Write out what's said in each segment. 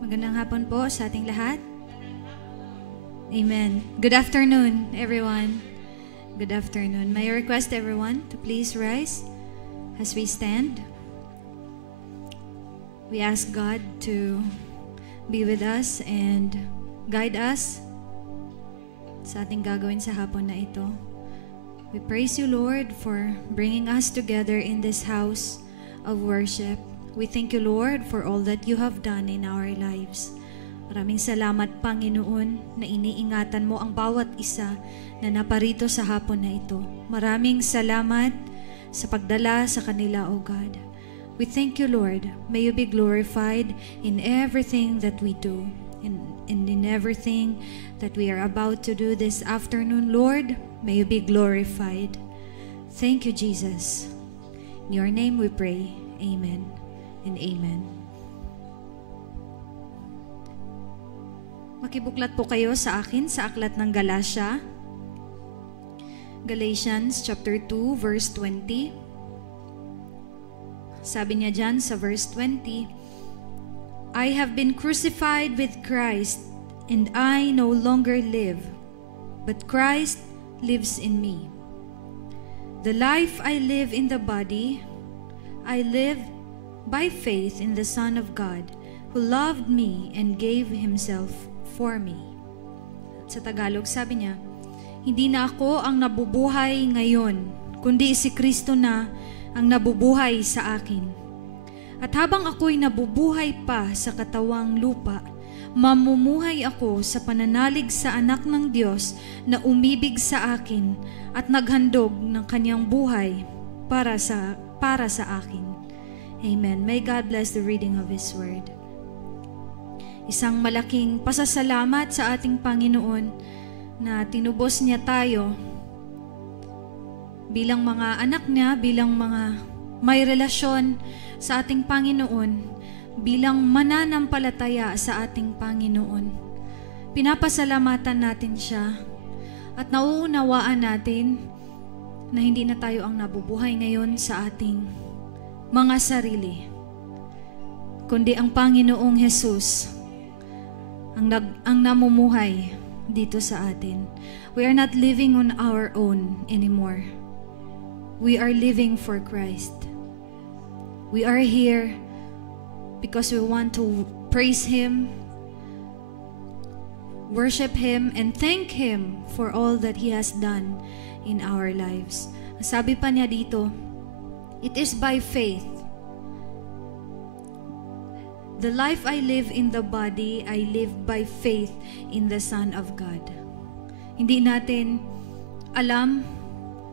Magandang hapon po sa ating lahat. Amen. Good afternoon, everyone. Good afternoon. May I request everyone to please rise as we stand. We ask God to be with us and guide us sa ating gagawin sa hapon na ito. We praise you, Lord, for bringing us together in this house of worship. We thank you, Lord, for all that you have done in our lives. Maraming salamat, Panginoon, na iniingatan mo ang bawat isa na naparito sa hapon na ito. Maraming salamat sa pagdala sa kanila, O God. We thank you, Lord. May you be glorified in everything that we do and in everything that we are about to do this afternoon, Lord. May you be glorified. Thank you, Jesus. In your name we pray. Amen and amen. Makibuklat po kayo sa akin sa aklat ng Galatia. Galatians chapter 2 verse 20. Sabi niya dyan sa verse 20, I have been crucified with Christ, and I no longer live, but Christ lives in me. The life I live in the body, I live by faith in the Son of God, who loved me and gave Himself for me. Sa Tagalog, sabi niya, hindi na ako ang nabubuhay ngayon, kundi si Kristo na ang nabubuhay sa akin. At habang ako'y nabubuhay pa sa katawang lupa, mamumuhay ako sa pananalig sa anak ng Diyos na umibig sa akin at naghandog ng kanyang buhay para sa akin. Amen. May God bless the reading of His Word. Isang malaking pasasalamat sa ating Panginoon na tinubos niya tayo bilang mga anak niya, bilang mga may relasyon sa ating Panginoon, bilang mananampalataya sa ating Panginoon. Pinapasalamatan natin siya at nauunawaan natin na hindi na tayo ang nabubuhay ngayon sa ating mga sarili, kundi ang Panginoong Jesus ang namumuhay dito sa atin. We are not living on our own anymore. We are living for Christ. We are here because we want to praise Him, worship Him, and thank Him for all that He has done in our lives. Sabi pa niya dito, it is by faith. The life I live in the body, I live by faith in the Son of God. Hindi natin alam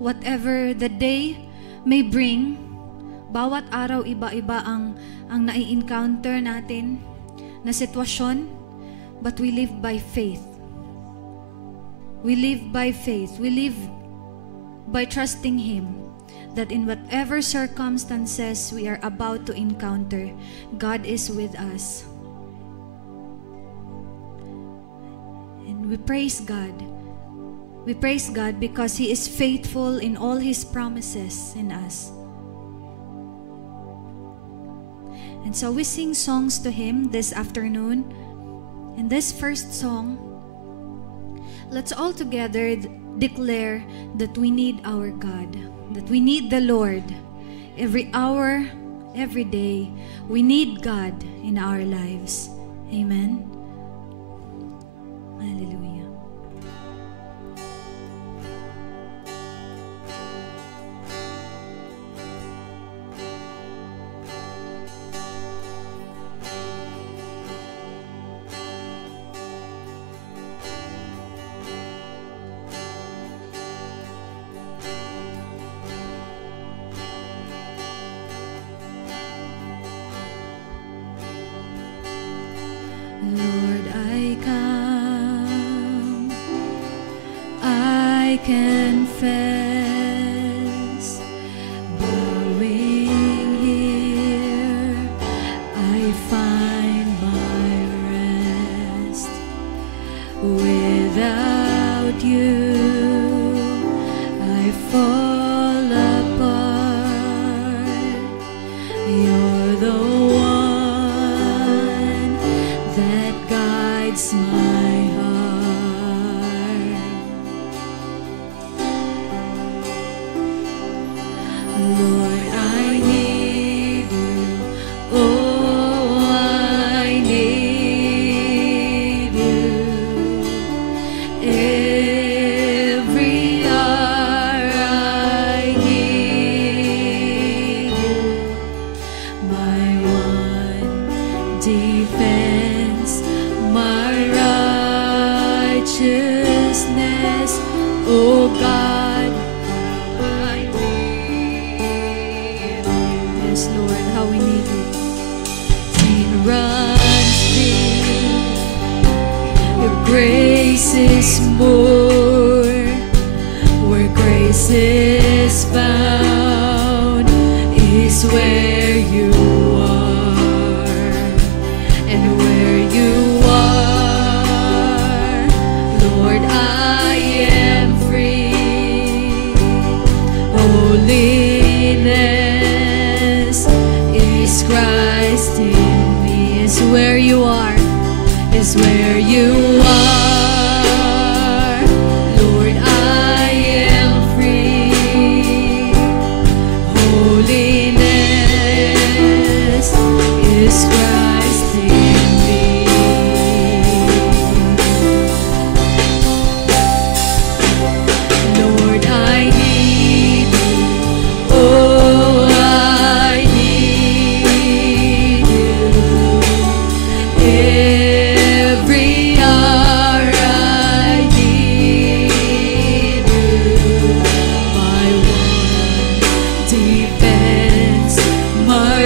whatever the day may bring. Bawat araw iba-iba ang nai-encounter natin na sitwasyon, but we live by faith. We live by faith. We live by trusting Him, that in whatever circumstances we are about to encounter, God is with us. And we praise God. We praise God because He is faithful in all His promises in us. And so we sing songs to Him this afternoon. In this first song, let's all together declare that we need our God, that we need the Lord. Every hour, every day, we need God in our lives. Amen. Hallelujah. Lord, I come, I confess, bowing here, I find my rest. Without you, I fall apart. You're the one grace is more, where grace is found, is where you are, and where you are, Lord, I am free. Holiness is Christ in me, is where you are, is where you are, Lord, I am free. Holiness is Christ in me. Lord, I need you. Oh, I need you. Every hour I need you. My one defense, my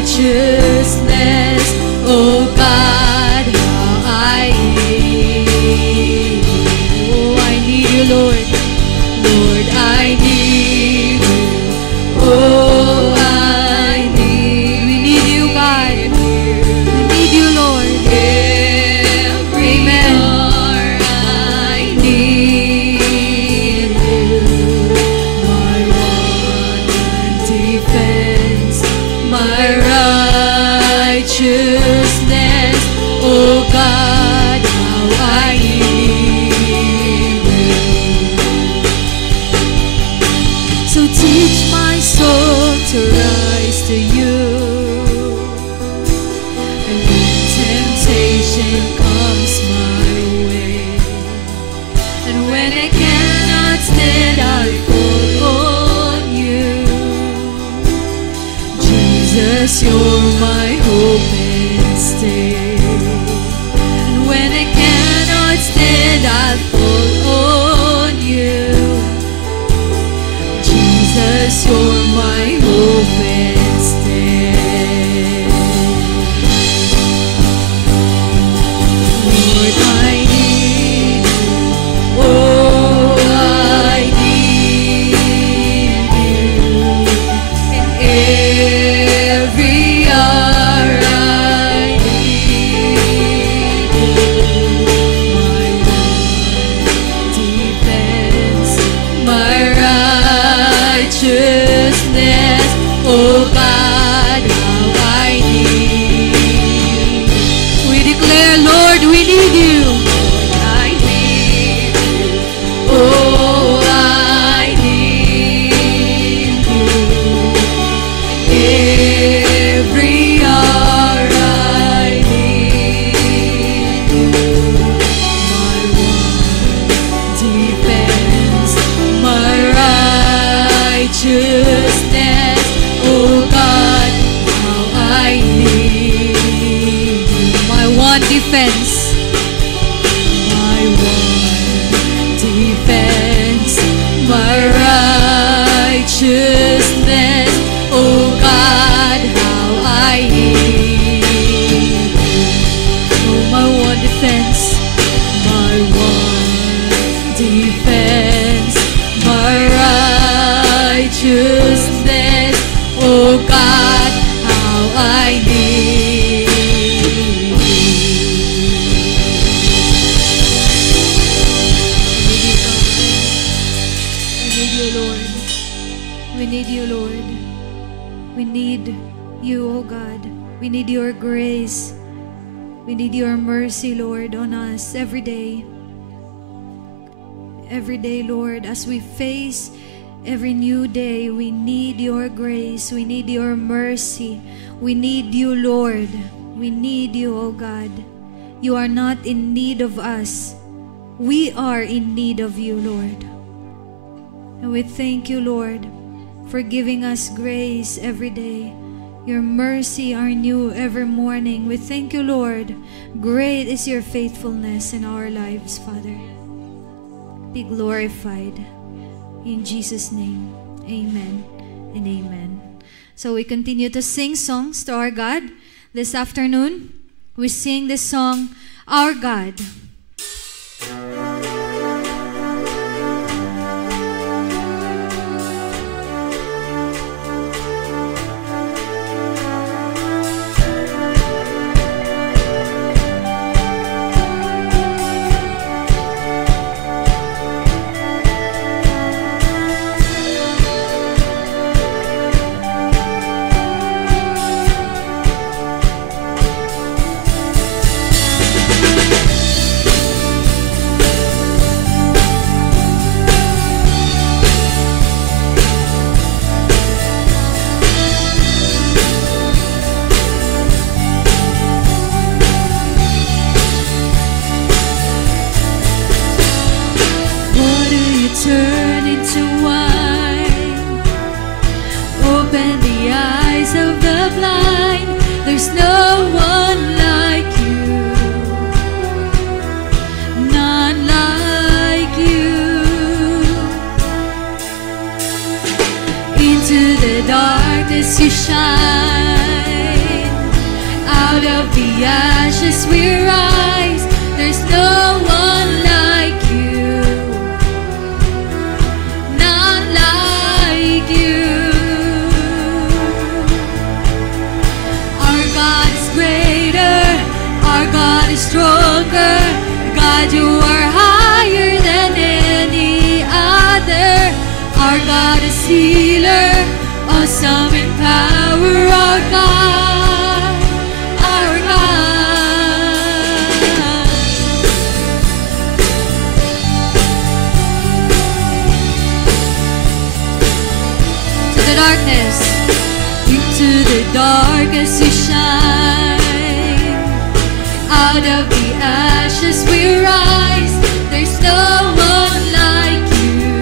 righteousness. Oh God, how I need you. Oh, I need you, Lord. Lord, I need you. Oh, I need. We need you, God. We need you, Lord. Amen. I need you. My one defense, my righteousness. Oh God, how I need you. So teach my soul to rise to you. And when temptation comes my way, and when I cannot stand, I fall on you. Jesus, you're my hope and stay. And when I cannot stand, I fall on you. Jesus, you're my hope and stay. Lord, I need you. Oh, I need you. And every hour I need you. My one defense, my righteousness. Oh God, how I need. We declare, Lord, we need you. Lord, I need you. Oh, I need you. Every hour I need you. My one defense, my righteousness. Oh God, how I need you. My one defense, my one defense, my righteousness. Oh God, how I need you. Oh, my one defense, my one defense, my righteousness. Oh God, how I need you. I need you, Lord. We need you, Lord. We need you, oh God. We need your grace. We need your mercy, Lord, on us every day. Every day, Lord, as we face every new day, we need your grace. We need your mercy. We need you, Lord. We need you, oh God. You are not in need of us. We are in need of you, Lord. And we thank you, Lord, for giving us grace every day. Your mercy are new every morning. We thank you, Lord. Great is your faithfulness in our lives, Father. Be glorified. In Jesus' name, amen and amen. So we continue to sing songs to our God. This afternoon, we sing this song, our God. Turn into wine. Open the eyes of the blind. There's no one like you, none like you. Into the darkness you shine. Out of the ashes we rise. There's no one like you, none like you. Our God is greater, our God is stronger. God, you are higher than any other. Our God is healer, awesome in power. Our God, our God. To the darkness, into the darkness you shine. Out of the ashes we rise. There's no one like you,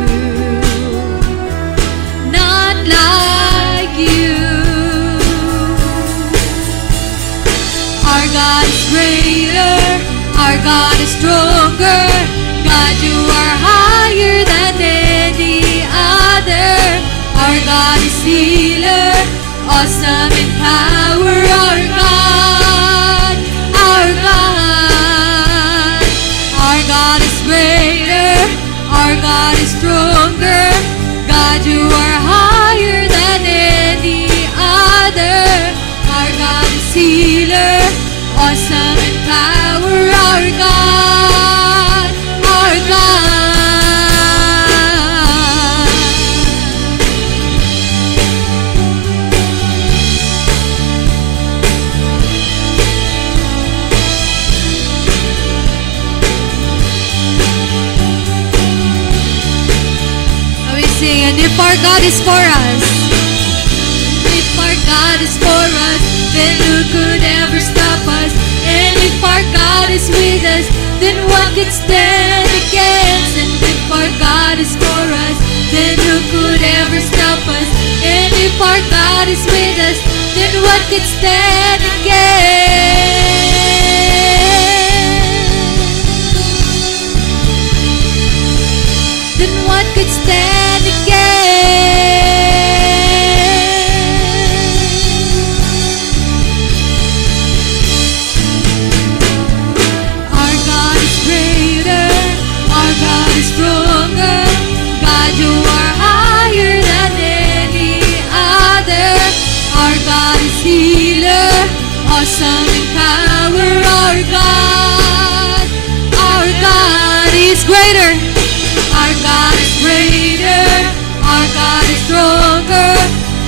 none like you. Our God is greater, our God is stronger. God, you are higher than any other. Our God is healer, awesome in power. Our God, our God. Our God is greater, our God is stronger. God, you are higher than any other. Our God is healer, awesome in power. Our God, our God. Now we sing, and if our God is for us, if our God is for us, then who could ever stop us? And if our God is with us, then what could stand against? And if our God is for us, then who could ever stop us? And if our God is with us, then what could stand against? Then what could stand against? Our God is greater, our God is stronger. God, you are higher than any other. Our God is healer, awesome in power. Our God is greater. Our God is greater, our God is stronger.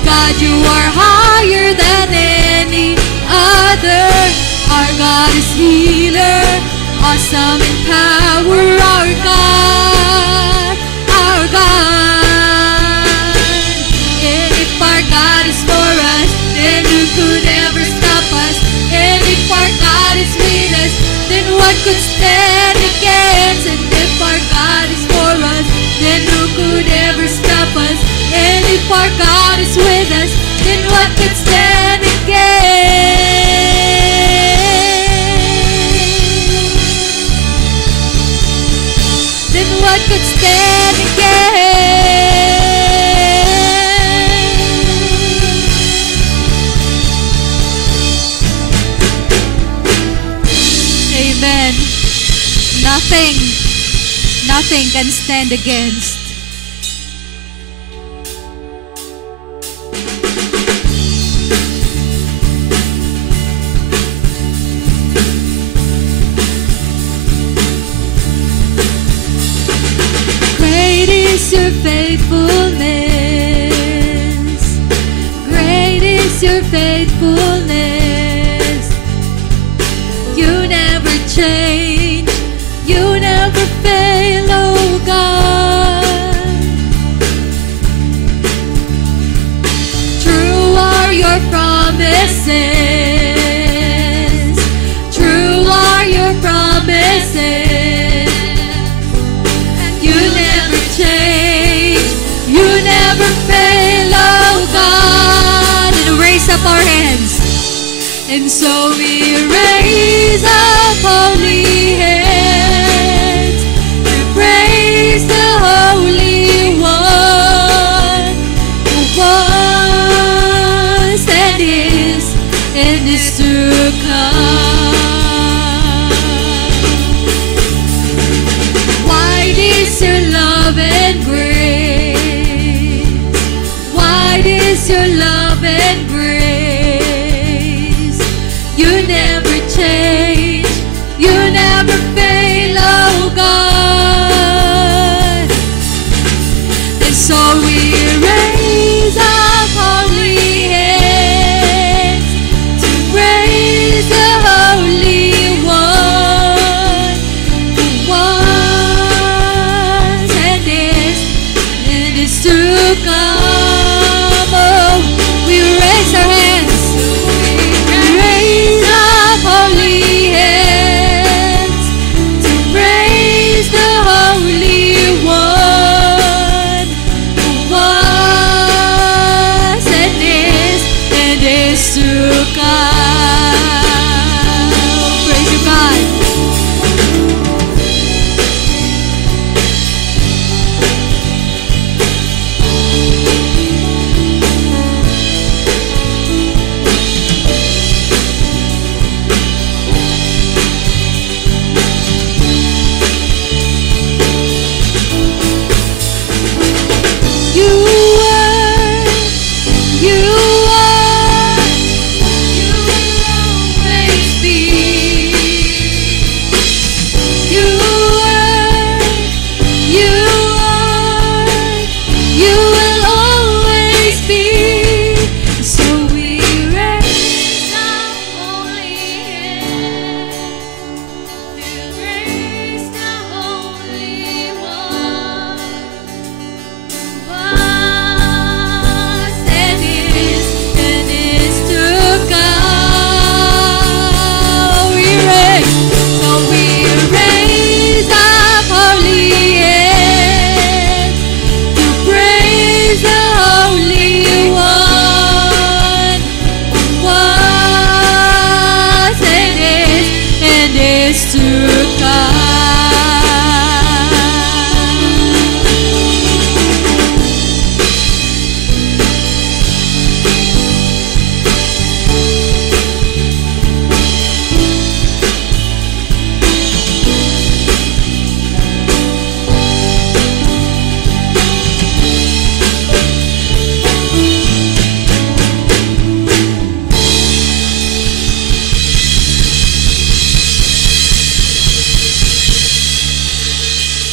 God, you are higher than any other. Our God is healer, awesome in power. Our God, our God. And if our God is for us, then who could ever stop us? And if our God is with us, then what could stand against? And if our God is for us, then who could ever stop us? And if our God is with us, then what could stand against? Then what could stand against? Amen. Nothing can stand against. Great is your faithfulness. Great is your faithfulness. You never change. You never fail, oh God. True are your promises. True are your promises. You never change. You never fail, oh God. And raise up our hands. And so we raise up holy hands to praise the Holy One who was and is to come. Wide is your love and grace. Wide is your love and grace. You never change. You never fail, oh God. And so we raise up holy hands to praise the Holy One who was and is to come. Oh, we raise our hands. We raise up holy hands to praise the Holy One who was and is to come. Praise you, God. You will always be. You will always be. So we raise up holy hands. We raise the Holy One. Was and is to come. We raise, so we raise up holy hands to praise the Holy One who was and is to come.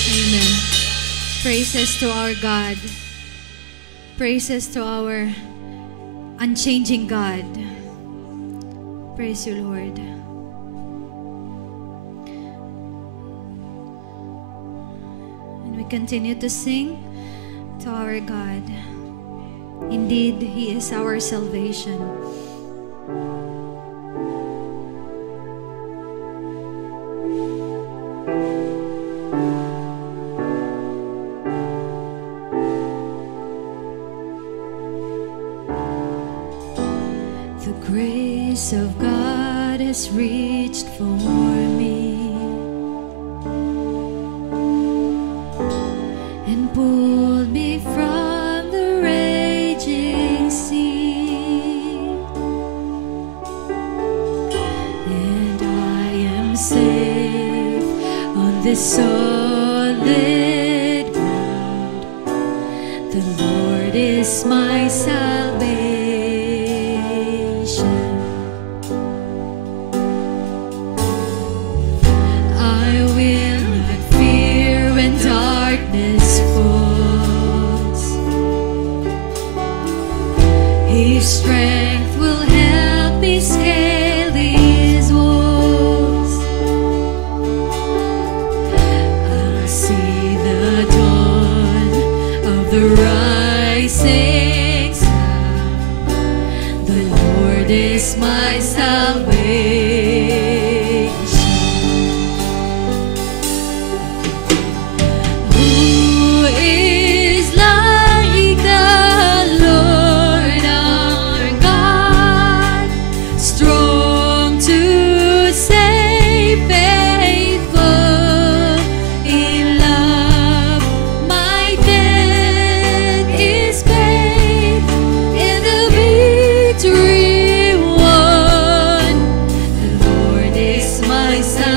Amen. Praises to our God. Praises to our unchanging God. Praise you, Lord. And we continue to sing to our God. Indeed, He is our salvation. The grace of God has reached for me and pulled me from the raging sea, and I am safe on the solid ground. The Lord is my salvation. I will not fear when darkness falls. His strength will help me scale these walls. I'll see the dawn of the rising sun. The Lord is my salvation. Who is like the Lord our God, strong to save, faithful in love? My debt is paid and the victory won. The Lord is my salvation.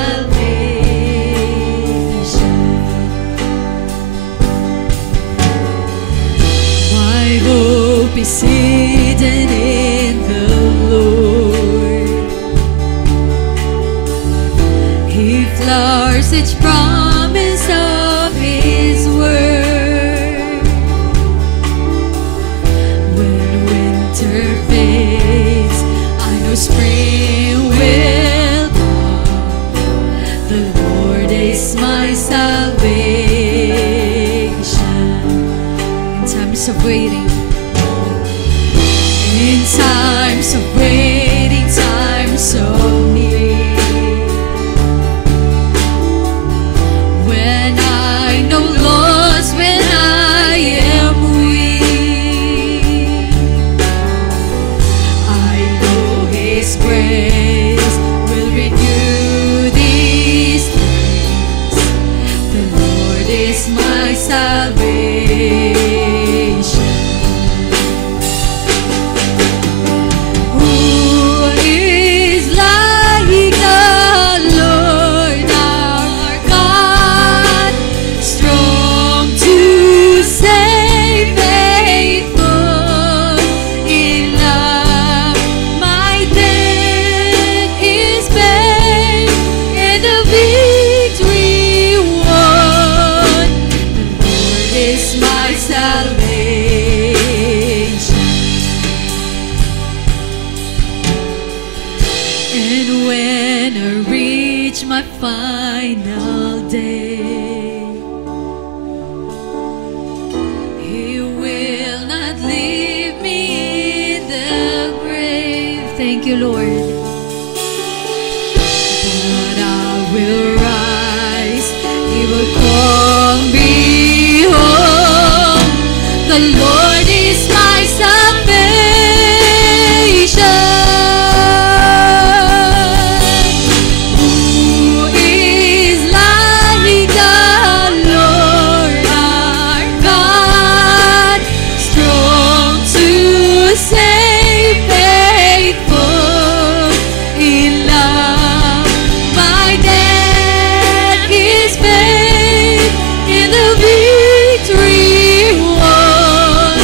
My hope is hidden in the Lord. He flowers each promise of His word. When winter fades, I know spring will come. The Lord is my salvation. In times of waiting, in times of waiting, times of need, when I know lost, when I am weak, I know His grace will renew these days. The Lord is my salvation. Who is like the Lord our God, strong to save, faithful in love? My debt is paid and the victory won. The Lord is my salvation. And when I reach my final day, He will not leave me in the grave. Thank you, Lord. But I will rise, He will call me home. The Lord is my salvation. Who is like the Lord our God, strong to save, faithful in love? My debt is paid and the victory won.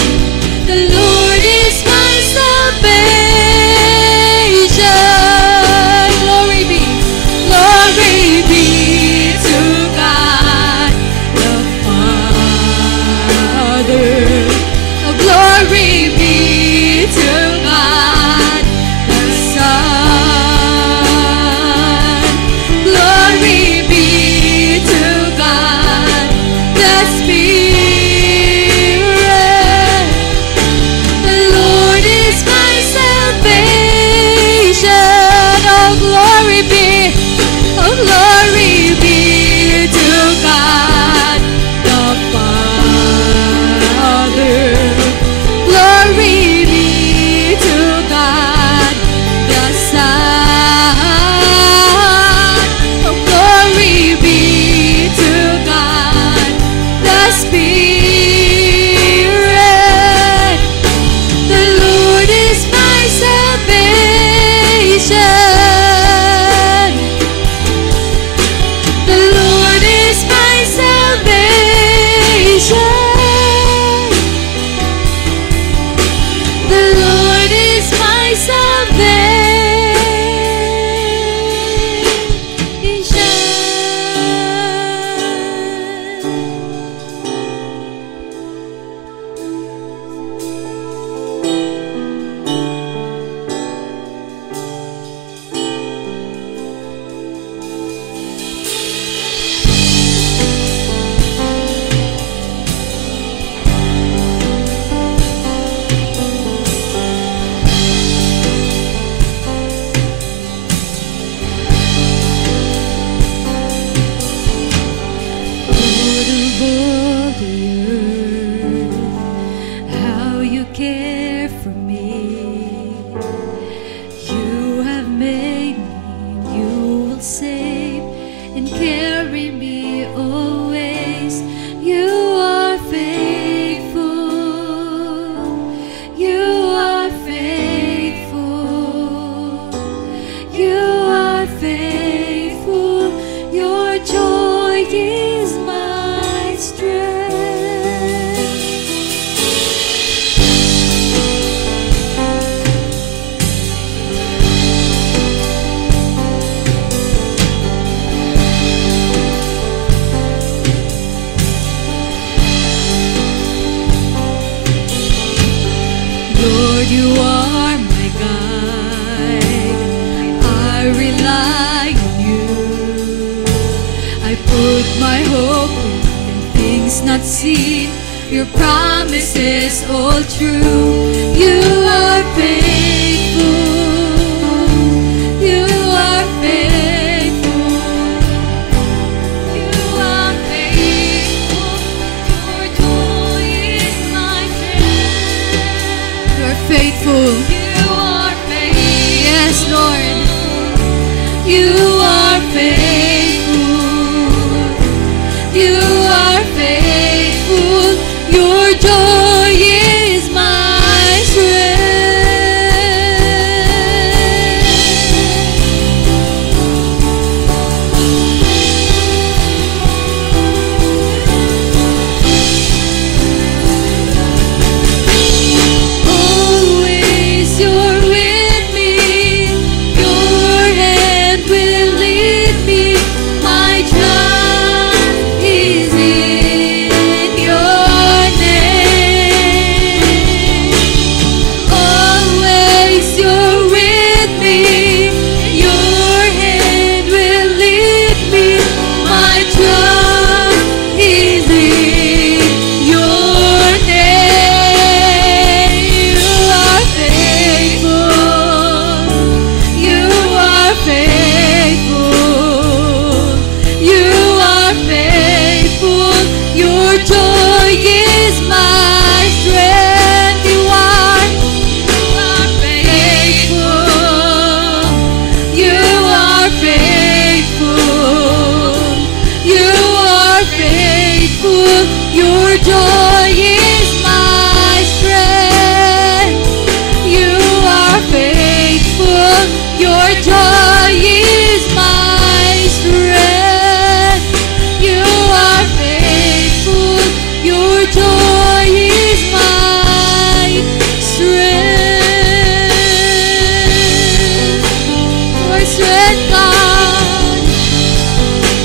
eyes not seen, your promises all true. You are faithful, you are faithful, you are faithful, your joy is my strength. You are faithful, you are faithful, yes Lord, you are faithful, you are faithful, your joy is my strength. Always you're with me, your hand will lead me, my trust is in your name. Always you're with me, your hand will lead me, my trust is in your name. You are faithful, you are faithful, your joy is my strength. You are faithful, you are faithful, you are faithful, your joy is my strength. You are faithful, your joy is my strength. You are faithful, your joy is my strength. Your strength, God,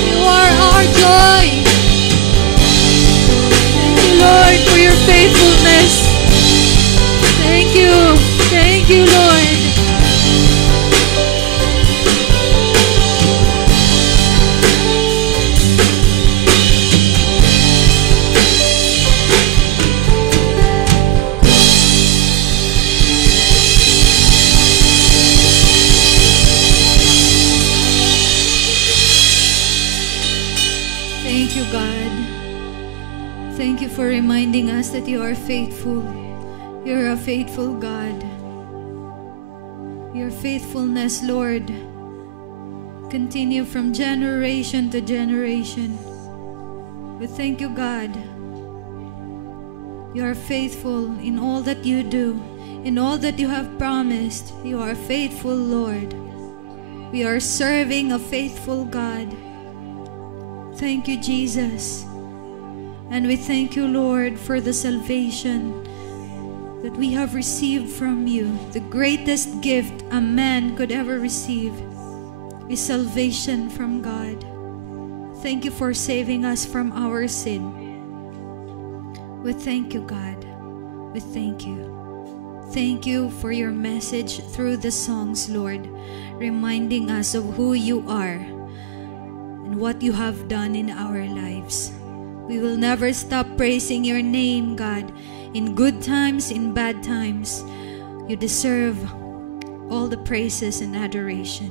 you are our joy. Thank you, Lord, for your faithfulness. Thank you, Lord. Thank you, God. Thank you for reminding us that you are faithful. You're a faithful God. Your faithfulness, Lord, continue from generation to generation. We thank you, God. You are faithful in all that you do, in all that you have promised. You are faithful, Lord. We are serving a faithful God. Thank you, Jesus. And we thank you, Lord, for the salvation that we have received from you. The greatest gift a man could ever receive is salvation from God. Thank you for saving us from our sin. We thank you, God. We thank you. Thank you for your message through the songs, Lord, reminding us of who you are and what you have done in our lives. We will never stop praising your name, God, in good times, in bad times. You deserve all the praises and adoration.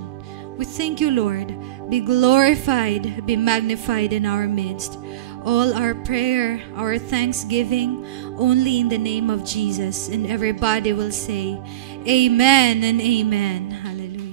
We thank you, Lord. Be glorified, be magnified in our midst. All our prayer, our thanksgiving, only in the name of Jesus. And everybody will say, Amen and Amen. Hallelujah.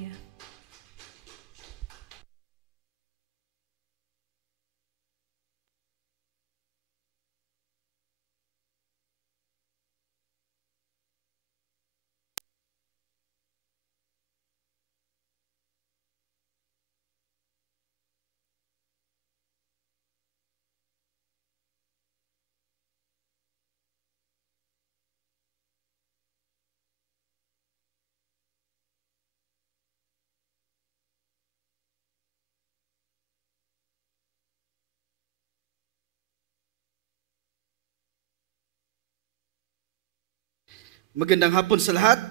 Magandang hapon sa lahat.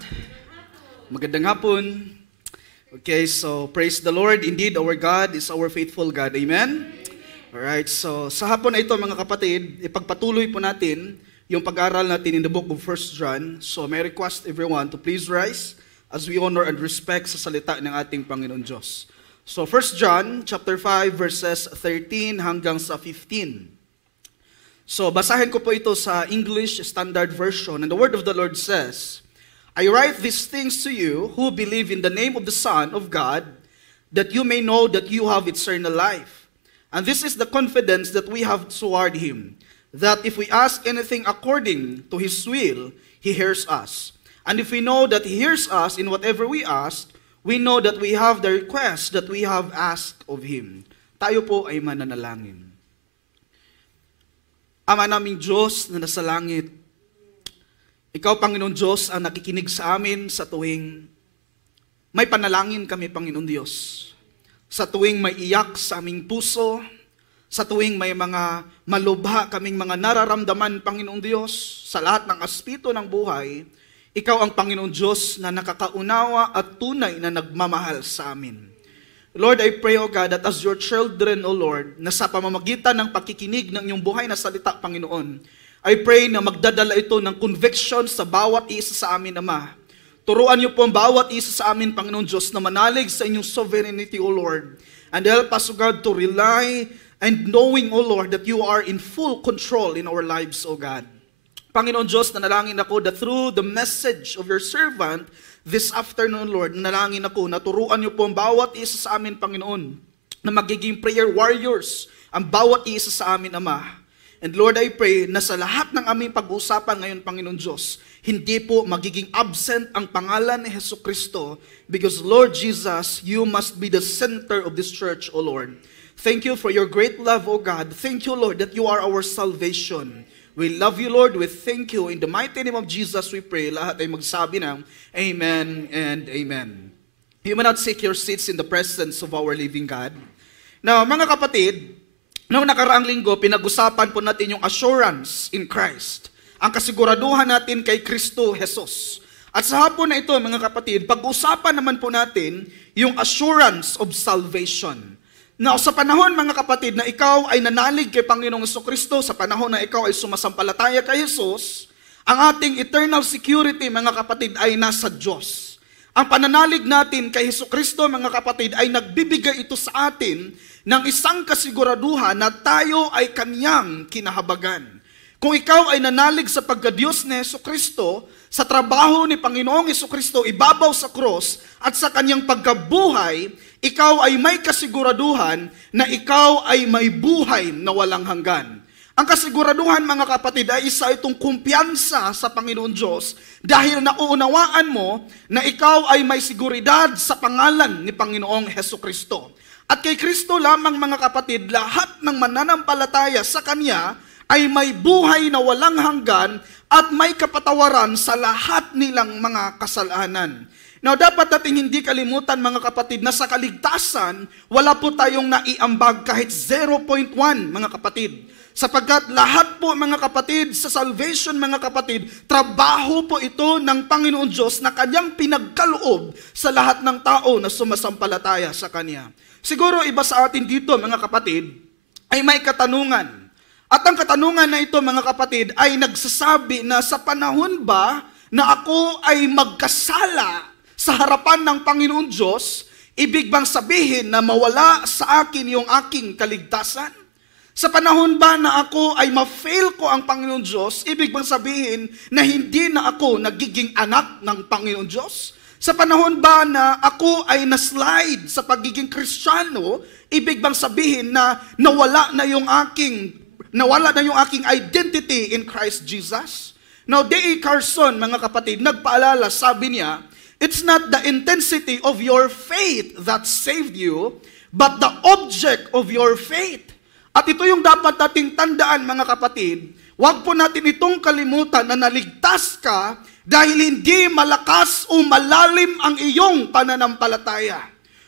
Magandang hapon. Okay, so praise the Lord. Indeed, our God is our faithful God. Amen? Alright, so sa hapon na ito mga kapatid, ipagpatuloy po natin yung pag-aaral natin in the book of 1 John. So may request everyone to please rise as we honor and respect sa salita ng ating Panginoon Diyos. So 1 John chapter 5 verses 13 hanggang sa 15. So basahin ko po ito sa English Standard Version, and the word of the Lord says, I write these things to you who believe in the name of the Son of God, that you may know that you have eternal life. And this is the confidence that we have toward Him, that if we ask anything according to His will, He hears us. And if we know that He hears us in whatever we ask, we know that we have the request that we have asked of Him. Tayo po ay mananalangin. Ama naming Diyos na nasa langit, Ikaw, Panginoon Diyos, ang nakikinig sa amin sa tuwing may panalangin kami, Panginoon Diyos. Sa tuwing may iyak sa aming puso, sa tuwing may mga malubha kaming mga nararamdaman, Panginoon Diyos, sa lahat ng aspeto ng buhay, Ikaw ang Panginoon Diyos na nakakaunawa at tunay na nagmamahal sa amin. Lord, I pray, O God, that as your children, O Lord, na sa pamamagitan ng pakikinig ng iyong buhay na salita, Panginoon, I pray na magdadala ito ng conviction sa bawat isa sa amin, Ama. Turuan niyo po ang bawat isa sa amin, Panginoon Diyos, na manalig sa inyong sovereignty, O Lord. And help us, O God, to rely and knowing, O Lord, that you are in full control in our lives, O God. Panginoon Diyos, nanalangin ako that through the message of your servant this afternoon, Lord, nanalangin ako na turuan niyo po ang bawat isa sa amin, Panginoon, na magiging prayer warriors ang bawat isa sa amin, Ama. And Lord, I pray na sa lahat ng aming pag-uusapan ngayon, Panginoon Diyos, hindi po magiging absent ang pangalan ni Jesucristo, because Lord Jesus, you must be the center of this church, O Lord. Thank you for your great love, O God. Thank you, Lord, that you are our salvation. We love you, Lord. We thank you. In the mighty name of Jesus, we pray. Lahat ay magsabi ng Amen and Amen. You may not take your seats in the presence of our living God. Now, mga kapatid, noong nakaraang linggo, pinag-usapan po natin yung assurance in Christ. Ang kasiguraduhan natin kay Kristo Jesus. At sa hapon na ito, mga kapatid, pag-usapan naman po natin yung assurance of salvation. Now, sa panahon, mga kapatid, na ikaw ay nanalig kay Panginoong Jesucristo, sa panahon na ikaw ay sumasampalataya kay Jesus, ang ating eternal security, mga kapatid, ay nasa Diyos. Ang pananalig natin kay Jesucristo, mga kapatid, ay nagbibigay ito sa atin ng isang kasiguraduhan na tayo ay Kanyang kinahabagan. Kung ikaw ay nanalig sa pagka-Diyos ni Jesucristo, sa trabaho ni Panginoong Jesucristo ibabaw sa cross at sa Kanyang pagkabuhay, ikaw ay may kasiguraduhan na ikaw ay may buhay na walang hanggan. Ang kasiguraduhan, mga kapatid, ay isa itong kumpiyansa sa Panginoon Diyos dahil nauunawaan mo na ikaw ay may seguridad sa pangalan ni Panginoong Jesucristo. At kay Kristo lamang, mga kapatid, lahat ng mananampalataya sa Kanya ay may buhay na walang hanggan at may kapatawaran sa lahat nilang mga kasalanan. Now, dapat natin hindi kalimutan, mga kapatid, na sa kaligtasan, wala po tayong naiambag kahit 0.1, mga kapatid. Sapagkat lahat po, mga kapatid, sa salvation, mga kapatid, trabaho po ito ng Panginoon Diyos na Kanyang pinagkaloob sa lahat ng tao na sumasampalataya sa Kanya. Siguro iba sa atin dito, mga kapatid, ay may katanungan. At ang katanungan na ito, mga kapatid, ay nagsasabi na sa panahon ba na ako ay magkasala sa harapan ng Panginoon Diyos, ibig bang sabihin na mawala sa akin yung aking kaligtasan? Sa panahon ba na ako ay ma-fail ko ang Panginoon Diyos, ibig bang sabihin na hindi na ako nagiging anak ng Panginoon Diyos? Sa panahon ba na ako ay naslide sa pagiging Kristiyano, ibig bang sabihin na nawala na yung aking identity in Christ Jesus? Now, D.A. Carson, mga kapatid, nagpaalala, sabi niya, it's not the intensity of your faith that saved you, but the object of your faith. At ito yung dapat nating tandaan, mga kapatid, huwag po natin itong kalimutan na naligtas ka dahil hindi malakas o malalim ang iyong pananampalataya.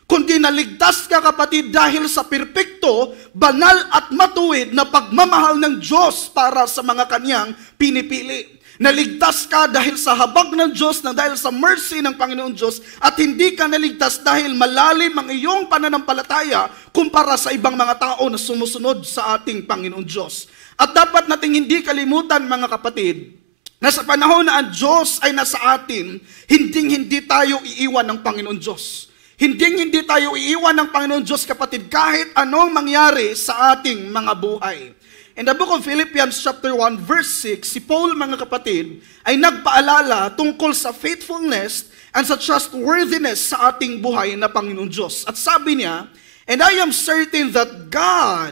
Kundi naligtas ka, kapatid, dahil sa perpekto, banal at matuwid na pagmamahal ng Diyos para sa mga Kanyang pinipili. Naligtas ka dahil sa habag ng Diyos, dahil sa mercy ng Panginoon Diyos, at hindi ka naligtas dahil malalim ang iyong pananampalataya kumpara sa ibang mga tao na sumusunod sa ating Panginoon Diyos. At dapat nating hindi kalimutan, mga kapatid, na sa panahon na ang Diyos ay nasa atin, hindi tayo iiwan ng Panginoon Diyos. Hindi tayo iiwan ng Panginoon Diyos, kapatid, kahit anong mangyari sa ating mga buhay. In the book of Philippians chapter 1 verse 6, si Paul, mga kapatid, ay nagpaalala tungkol sa faithfulness and sa trustworthiness sa ating buhay na Panginoon Diyos. At sabi niya, "And I am certain that God,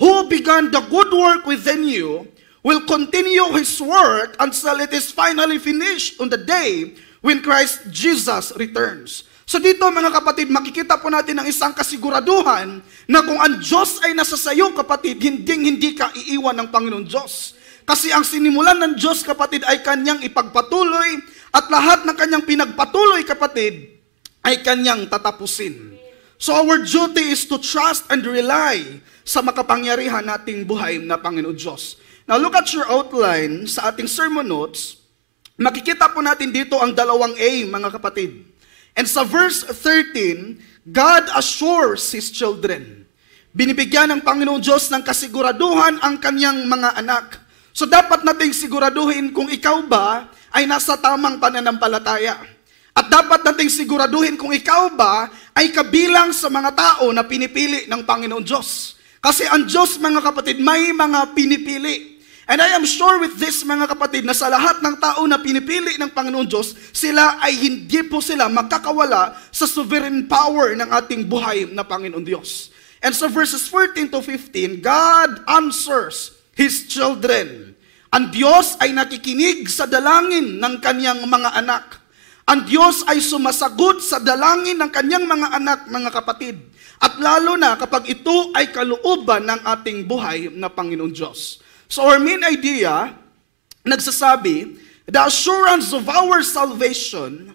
who began the good work within you, will continue His work until it is finally finished on the day when Christ Jesus returns." So dito, mga kapatid, makikita po natin ang isang kasiguraduhan na kung ang Diyos ay nasa sayo, kapatid, hindi ka iiwan ng Panginoon Diyos. Kasi ang sinimulan ng Diyos, kapatid, ay Kanyang ipagpatuloy, at lahat ng Kanyang pinagpatuloy, kapatid, ay Kanyang tatapusin. So our duty is to trust and rely sa makapangyarihan nating buhay na Panginoon Diyos. Now look at your outline sa ating sermon notes. Makikita po natin dito ang dalawang A, mga kapatid. And sa verse 13, God assures His children. Binibigyan ng Panginoon Diyos ng kasiguraduhan ang Kanyang mga anak. So dapat nating siguraduhin kung ikaw ba ay nasa tamang pananampalataya. At dapat nating siguraduhin kung ikaw ba ay kabilang sa mga tao na pinipili ng Panginoon Diyos. Kasi ang Diyos, mga kapatid, may mga pinipili. And I am sure with this, mga kapatid, na sa lahat ng tao na pinipili ng Panginoon Diyos, sila ay hindi po sila makakawala sa sovereign power ng ating buhay na Panginoon Diyos. And so verses 14 to 15, God answers His children. Ang Diyos ay nakikinig sa dalangin ng Kanyang mga anak. Ang Diyos ay sumasagot sa dalangin ng Kanyang mga anak, mga kapatid. At lalo na kapag ito ay kalooban ng ating buhay na Panginoon Diyos. So our main idea, nagsasabi, the assurance of our salvation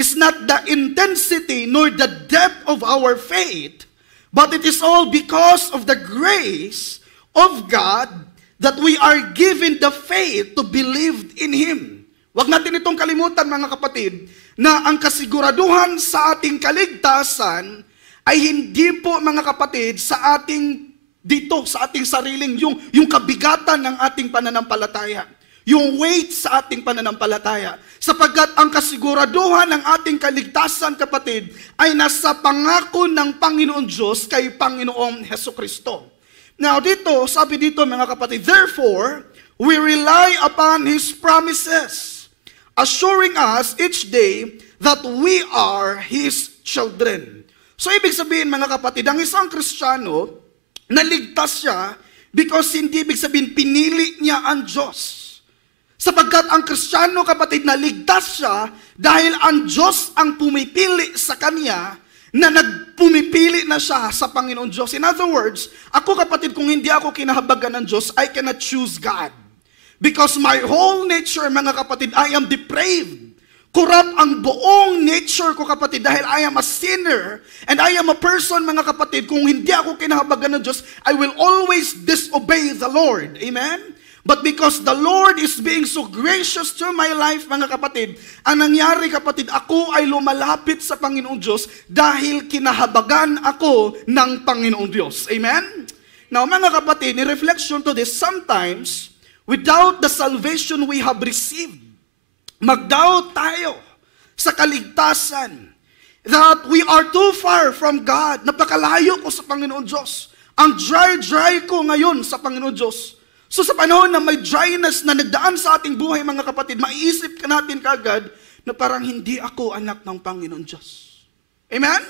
is not the intensity nor the depth of our faith, but it is all because of the grace of God that we are given the faith to believe in Him. Huwag natin itong kalimutan, mga kapatid, na ang kasiguraduhan sa ating kaligtasan ay hindi po, mga kapatid, sa ating dito sa ating sariling yung kabigatan ng ating pananampalataya, yung weight sa ating pananampalataya, sapagkat ang kasiguraduhan ng ating kaligtasan, kapatid, ay nasa pangako ng Panginoon Diyos kay Panginoong Hesukristo. Now dito, sabi dito, mga kapatid, therefore we rely upon His promises, assuring us each day that we are His children. So ibig sabihin, mga kapatid, ang isang Kristiyano, naligtas siya because hindi ibig sabihin pinili niya ang Diyos. Sapagkat ang Kristiyano, kapatid, naligtas siya dahil ang Diyos ang pumipili sa kanya, na nagpumipili na siya sa Panginoon Diyos. In other words, ako, kapatid, kung hindi ako kinahabagan ng Diyos, I cannot choose God. Because my whole nature, mga kapatid, I am depraved. Corrupt ang buong nature ko, kapatid, dahil I am a sinner and I am a person, mga kapatid, kung hindi ako kinahabagan ng Diyos, I will always disobey the Lord. Amen? But because the Lord is being so gracious to my life, mga kapatid, ang nangyari, kapatid, ako ay lumalapit sa Panginoong Diyos dahil kinahabagan ako ng Panginoong Diyos. Amen? Now, mga kapatid, in reflection to this, sometimes, without the salvation we have received, mag-doubt tayo sa kaligtasan that we are too far from God. Napakalayo ko sa Panginoon Diyos. Ang dry ko ngayon sa Panginoon Diyos. So sa panahon na may dryness na nagdaan sa ating buhay, mga kapatid, maiisip ka natin kagad na parang hindi ako anak ng Panginoon Diyos. Amen?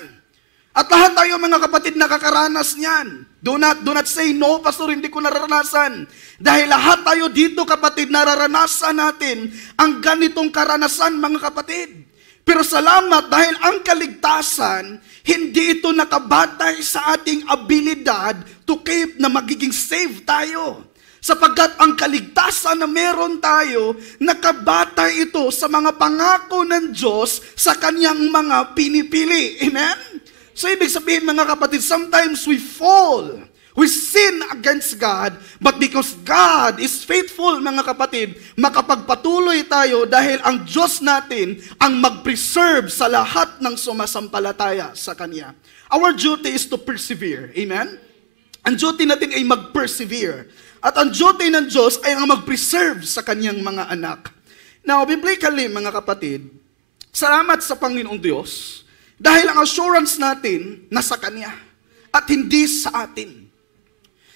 At lahat tayo, mga kapatid, nakakaranas niyan. Do not say, no, pastor, hindi ko nararanasan. Dahil lahat tayo dito, kapatid, nararanasan natin ang ganitong karanasan, mga kapatid. Pero salamat dahil ang kaligtasan, hindi ito nakabatay sa ating abilidad to keep na magiging saved tayo. Sapagkat ang kaligtasan na meron tayo, nakabatay ito sa mga pangako ng Diyos sa Kanyang mga pinipili. Amen? So ibig sabihin, mga kapatid, sometimes we fall We sin against God, but because God is faithful, mga kapatid, makapagpatuloy tayo dahil ang Diyos natin ang mag-preserve sa lahat ng sumasampalataya sa Kanya. Our duty is to persevere. Amen? Ang duty natin ay mag-persevere. At ang duty ng Diyos ay ang mag-preserve sa Kanyang mga anak. Now, biblically, mga kapatid, salamat sa Panginoong Diyos dahil ang assurance natin nasa Kanya at hindi sa atin.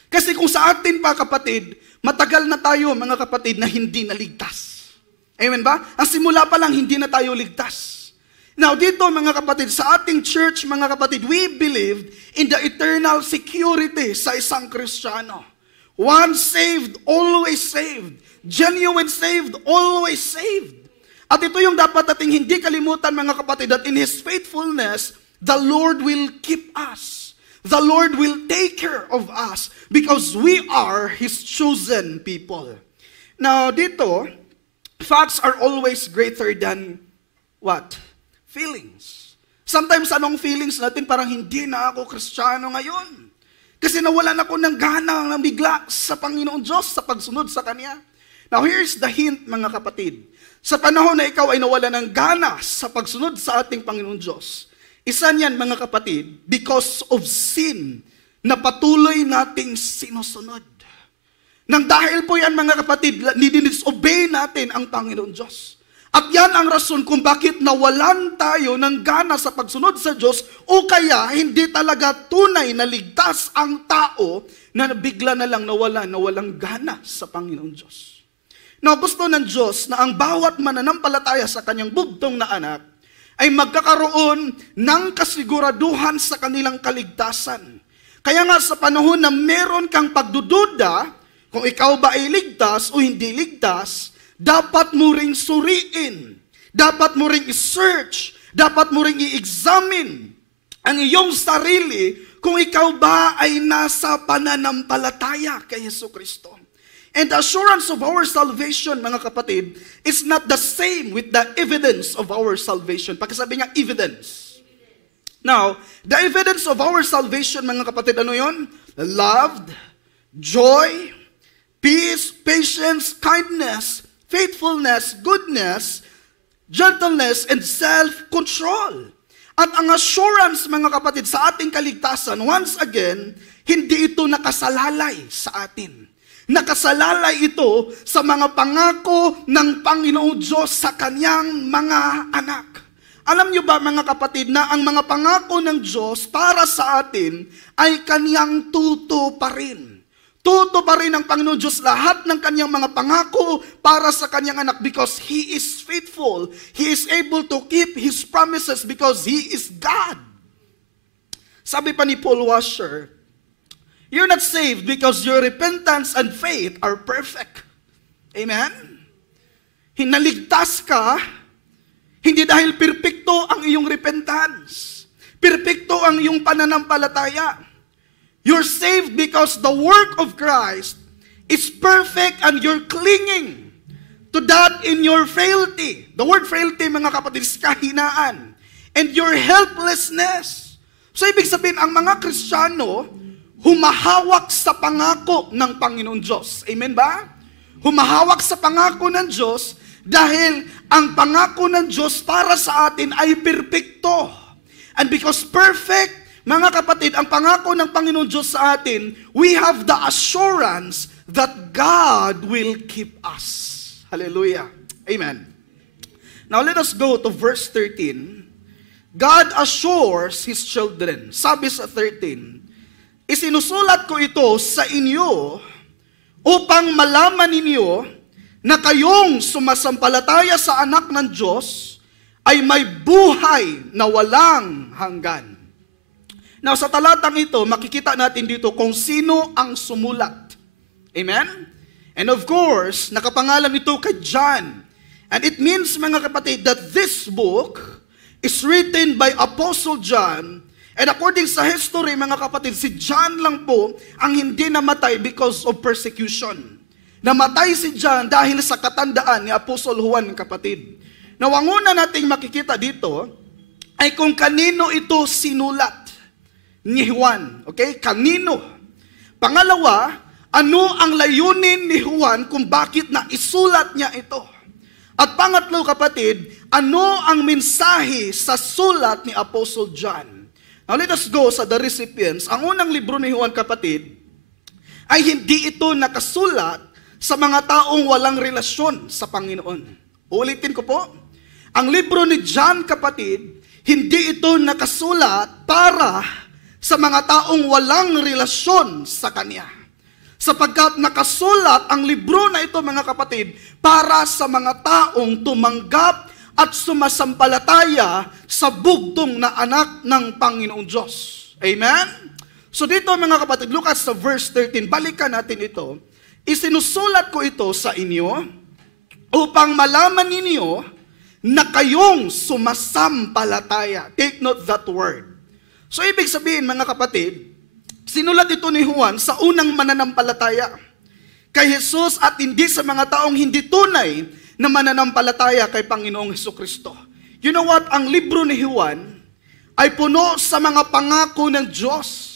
Kasi kung sa atin pa, kapatid, matagal na tayo, mga kapatid, na hindi naligtas. Amen ba? Ang simula pa lang, hindi na tayo ligtas. Now, dito, mga kapatid, sa ating church, mga kapatid, we believed in the eternal security sa isang Kristiyano. Once saved, always saved. Genuine saved, always saved. At ito yung dapat nating hindi kalimutan, mga kapatid, that in His faithfulness, the Lord will keep us. The Lord will take care of us because we are His chosen people. Now, dito, facts are always greater than what? Feelings. Sometimes, anong feelings natin? Parang hindi na ako Kristiyano ngayon. Kasi nawalan ako ng gana, ng bigla sa Panginoon Diyos, sa pagsunod sa Kanya. Now, here's the hint, mga kapatid. Sa panahon na ikaw ay nawalan ng gana sa pagsunod sa ating Panginoon Diyos, isa niyan, mga kapatid, because of sin na patuloy nating sinusunod. Nang dahil po yan, mga kapatid, didisobey natin ang Panginoon Diyos. At yan ang rason kung bakit nawalan tayo ng gana sa pagsunod sa Diyos o kaya hindi talaga tunay na ligtas ang tao na bigla na lang nawalang gana sa Panginoon Diyos. Now, gusto ng Diyos na ang bawat mananampalataya sa Kanyang bugtong na anak ay magkakaroon ng kasiguraduhan sa kanilang kaligtasan. Kaya nga sa panahon na meron kang pagdududa, kung ikaw ba ay ligtas o hindi ligtas, dapat mo ring suriin, dapat mo ring i-search, dapat mo ring i-examine ang iyong sarili kung ikaw ba ay nasa pananampalataya kay Jesucristo. And the assurance of our salvation, mga kapatid, is not the same with the evidence of our salvation. Pakisabi nga, evidence. Now, the evidence of our salvation, mga kapatid, ano yun? Love, joy, peace, patience, kindness, faithfulness, goodness, gentleness, and self-control. At ang assurance, mga kapatid, sa ating kaligtasan, once again, hindi ito nakasalalay sa atin. Nakasalalay ito sa mga pangako ng Panginoong Diyos sa Kanyang mga anak. Alam niyo ba, mga kapatid, na ang mga pangako ng Diyos para sa atin ay Kanyang tutuparin. Tutuparin ng Panginoong Diyos lahat ng Kanyang mga pangako para sa Kanyang anak because He is faithful. He is able to keep His promises because He is God. Sabi pa ni Paul Washer, you're not saved because your repentance and faith are perfect. Amen? Hinaligtas ka, hindi dahil perpekto ang iyong repentance. Perpekto ang iyong pananampalataya. You're saved because the work of Christ is perfect and you're clinging to that in your frailty. The word frailty, mga kapatid, is kahinaan. And your helplessness. So, ibig sabihin, ang mga Kristiyano, humahawak sa pangako ng Panginoon Diyos. Amen ba? Humahawak sa pangako ng Diyos dahil ang pangako ng Diyos para sa atin ay perpekto. And because perfect, mga kapatid, ang pangako ng Panginoon Diyos sa atin, we have the assurance that God will keep us. Hallelujah. Amen. Now let us go to verse 13. God assures His children. Sabi sa 13, isinusulat ko ito sa inyo upang malaman ninyo na kayong sumasampalataya sa anak ng Diyos ay may buhay na walang hanggan. Now, sa talatang ito, makikita natin dito kung sino ang sumulat. Amen? And of course, nakapangalan ito kay John. And it means, mga kapatid, that this book is written by Apostle John. And according sa history, mga kapatid, si John lang po ang hindi namatay because of persecution. Namatay si John dahil sa katandaan ni Apostle Juan, kapatid. Now, ang una nating makikita dito ay kung kanino ito sinulat ni Juan. Okay? Kanino? Pangalawa, ano ang layunin ni Juan kung bakit na isulat niya ito? At pangatlo kapatid, ano ang mensahe sa sulat ni Apostle John? Now let us go sa the recipients. Ang unang libro ni Juan kapatid, ay hindi ito nakasulat sa mga taong walang relasyon sa Panginoon. Ulitin ko po, ang libro ni John kapatid, hindi ito nakasulat para sa mga taong walang relasyon sa Kanya. Sapagkat nakasulat ang libro na ito mga kapatid para sa mga taong tumanggap at sumasampalataya sa bugtong na anak ng Panginoong Diyos. Amen? So dito mga kapatid, look at sa verse 13, balikan natin ito. Isinusulat ko ito sa inyo upang malaman ninyo na kayong sumasampalataya. Take note that word. So ibig sabihin mga kapatid, sinulat ito ni Juan sa unang mananampalataya kay Jesus at hindi sa mga taong hindi tunay na mananampalataya kay Panginoong Hesukristo. You know what? Ang libro ni Juan ay puno sa mga pangako ng Diyos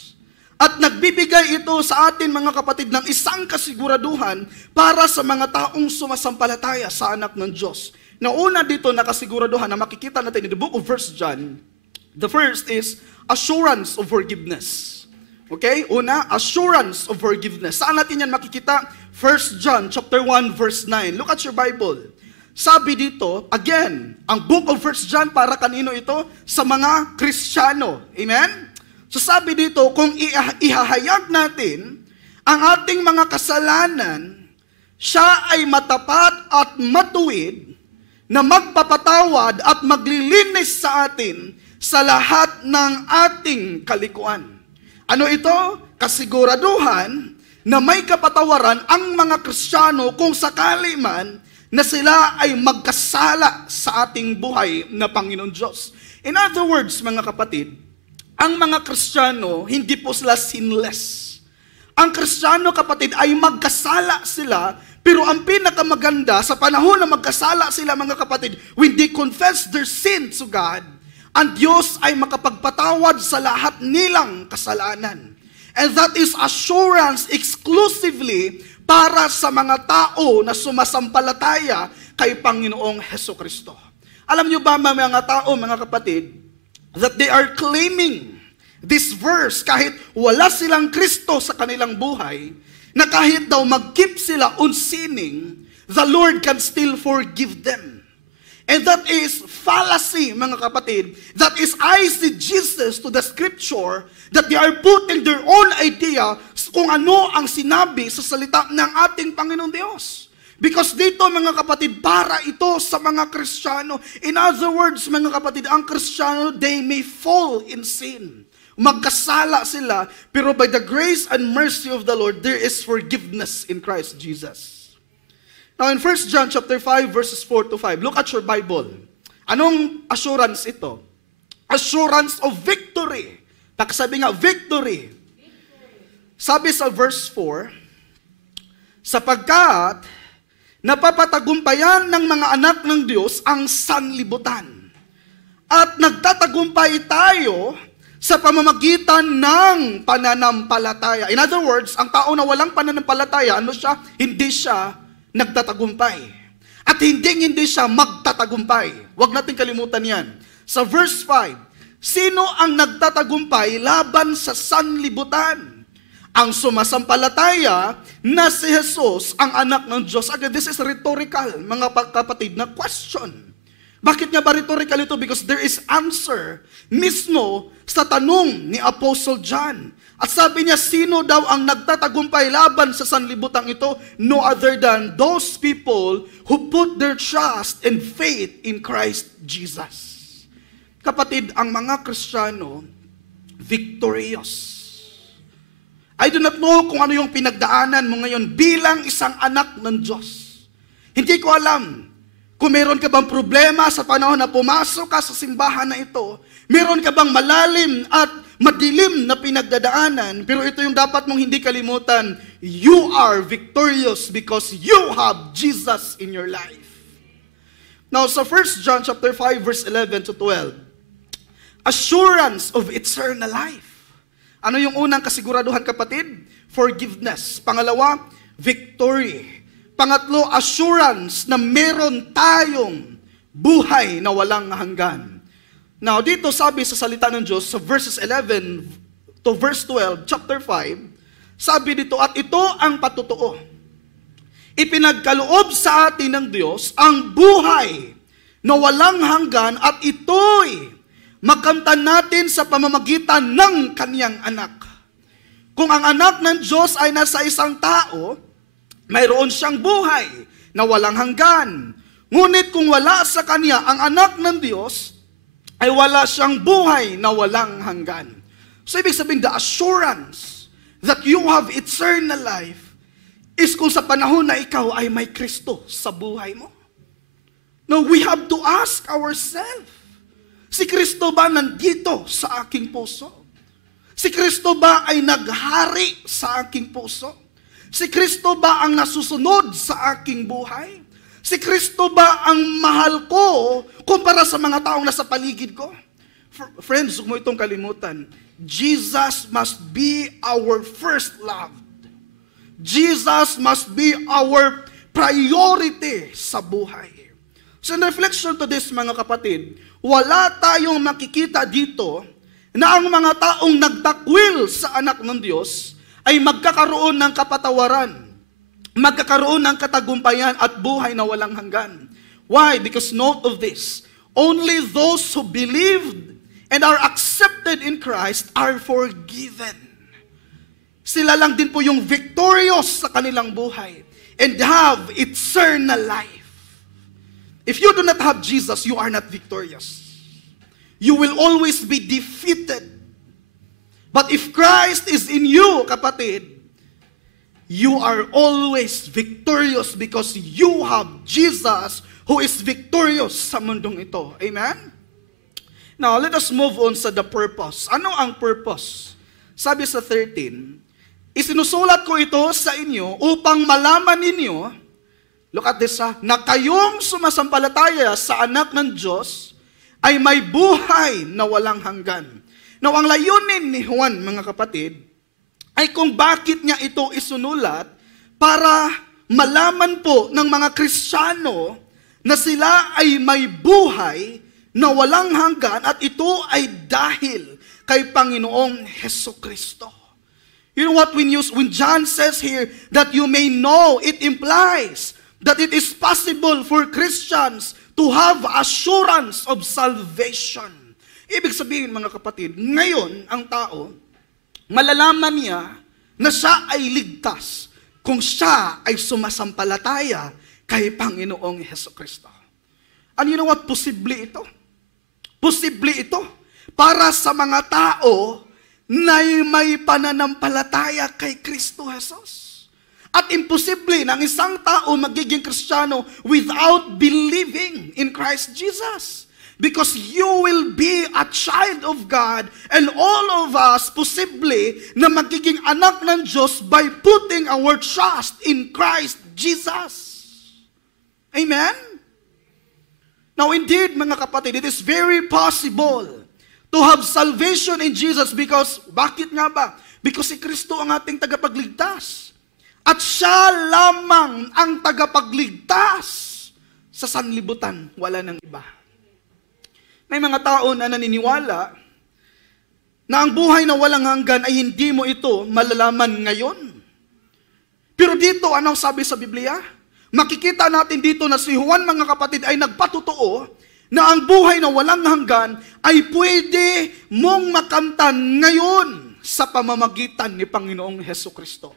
at nagbibigay ito sa atin mga kapatid ng isang kasiguraduhan para sa mga taong sumasampalataya sa anak ng Diyos. Na una dito nakasiguraduhan na makikita natin in the book of 1 John, the first is assurance of forgiveness. Okay? Una, assurance of forgiveness. Saan natin yan makikita? 1 John chapter 1 verse 9. Look at your Bible. Sabi dito, again, ang book of 1 John para kanino ito? Sa mga Kristiyano. Amen? So sabi dito, kung ihahayag natin ang ating mga kasalanan, siya ay matapat at matuwid na magpapatawad at maglilinis sa atin sa lahat ng ating kalikuan. Ano ito? Kasiguraduhan na may kapatawaran ang mga Kristiyano kung sakali man na sila ay magkasala sa ating buhay na Panginoon Diyos. In other words, mga kapatid, ang mga Kristiyano, hindi po sila sinless. Ang Kristiyano, kapatid, ay magkasala sila, pero ang pinakamaganda, sa panahon na magkasala sila, mga kapatid, when they confess their sin to God, ang Diyos ay makapagpatawad sa lahat nilang kasalanan. And that is assurance exclusively para sa mga tao na sumasampalataya kay Panginoong Hesukristo. Alam niyo ba mga tao, mga kapatid, that they are claiming this verse kahit wala silang Kristo sa kanilang buhay, na kahit daw mag-keep sila on sinning, the Lord can still forgive them. And that is fallacy, mga kapatid. That is eisegesis to the scripture that they are putting their own idea kung ano ang sinabi sa salita ng ating Panginoon Diyos. Because dito, mga kapatid, para ito sa mga Kristiyano. In other words, mga kapatid, ang Kristiyano, they may fall in sin. Magkasala sila, pero by the grace and mercy of the Lord, there is forgiveness in Christ Jesus. Now in 1 John chapter 5 verses 4 to 5, look at your Bible. Anong assurance ito? Assurance of victory. Sabi nga, victory. Sabi sa verse 4, sapagkat napapatagumpayan ng mga anak ng Diyos ang sanlibutan. At nagtatagumpay tayo sa pamamagitan ng pananampalataya. In other words, ang tao na walang pananampalataya, ano siya? Hindi siya nagtatagumpay. At hindi siya magtatagumpay. Huwag natin kalimutan yan. Sa verse 5, sino ang nagtatagumpay laban sa sanlibutan? Ang sumasampalataya na si Jesus, ang anak ng Diyos. Again, this is rhetorical, mga kapatid, na question. Bakit nga ba rhetorical ito? Because there is answer mismo sa tanong ni Apostle John. At sabi niya, sino daw ang nagtatagumpay laban sa sanlibutan ito? No other than those people who put their trust and faith in Christ Jesus. Kapatid, ang mga Kristiyano, victorious. I do not know kung ano yung pinagdaanan mo ngayon bilang isang anak ng Diyos. Hindi ko alam kung meron ka bang problema sa panahon na pumasok ka sa simbahan na ito. Meron ka bang malalim at madilim na pinagdadaanan, pero ito yung dapat mong hindi kalimutan. You are victorious because you have Jesus in your life. Now, sa 1 John chapter 5, verse 11 to 12, assurance of eternal life. Ano yung unang kasiguraduhan, kapatid? Forgiveness. Pangalawa, victory. Pangatlo, assurance na meron tayong buhay na walang hanggan. Now, dito sabi sa salita ng Diyos, sa verses 11 to verse 12, chapter 5, sabi dito, at ito ang patutuo. Ipinagkaloob sa atin ng Diyos ang buhay na walang hanggan at ito'y makamtan natin sa pamamagitan ng kaniyang anak. Kung ang anak ng Diyos ay nasa isang tao, mayroon siyang buhay na walang hanggan. Ngunit kung wala sa kanya ang anak ng Diyos, ay wala siyang buhay na walang hanggan. So ibig sabihin, the assurance that you have eternal life is kung sa panahon na ikaw ay may Kristo sa buhay mo. No, we have to ask ourselves, si Kristo ba nandito sa aking puso? Si Kristo ba ay naghari sa aking puso? Si Kristo ba ang nasusunod sa aking buhay? Si Kristo ba ang mahal ko kumpara sa mga taong nasa paligid ko? Friends, huwag mo itong kalimutan. Jesus must be our first love. Jesus must be our priority sa buhay. So in reflection to this, mga kapatid, wala tayong makikita dito na ang mga taong nagtakwil sa anak ng Diyos ay magkakaroon ng kapatawaran, magkakaroon ng katagumpayan at buhay na walang hanggan. Why? Because note of this, only those who believed and are accepted in Christ are forgiven. Sila lang din po yung victorious sa kanilang buhay and have eternal life. If you do not have Jesus, you are not victorious. You will always be defeated. But if Christ is in you, kapatid, you are always victorious because you have Jesus who is victorious sa mundong ito. Amen? Now, let us move on sa the purpose. Ano ang purpose? Sabi sa 13, isinusulat ko ito sa inyo upang malaman ninyo, look at this, na kayong sumasampalataya sa anak ng Diyos ay may buhay na walang hanggan. Now, ang layunin ni Juan, mga kapatid, ay kung bakit niya ito isunulat para malaman po ng mga Kristiyano na sila ay may buhay na walang hanggan at ito ay dahil kay Panginoong Hesukristo. You know what, when John says here that you may know, it implies that it is possible for Christians to have assurance of salvation. Ibig sabihin, mga kapatid, ngayon ang tao, malalaman niya na siya ay ligtas kung siya ay sumasampalataya kay Panginoong Hesukristo. And you know what? Posible ito. Posible ito para sa mga tao na may pananampalataya kay Kristo Jesus. At imposible na ang isang tao magiging Kristiyano without believing in Christ Jesus. Because you will be a child of God and all of us posible na magiging anak ng Diyos by putting our trust in Christ Jesus. Amen? Now indeed, mga kapatid, it is very possible to have salvation in Jesus because, bakit nga ba? Because si Kristo ang ating tagapagligtas. At siya lamang ang tagapagligtas sa sanlibutan, wala nang iba. May mga tao na naniniwala na ang buhay na walang hanggan ay hindi mo ito malalaman ngayon. Pero dito, anong sabi sa Biblia? Makikita natin dito na si Juan, mga kapatid, ay nagpatutuo na ang buhay na walang hanggan ay pwede mong makamtan ngayon sa pamamagitan ni Panginoong Hesukristo.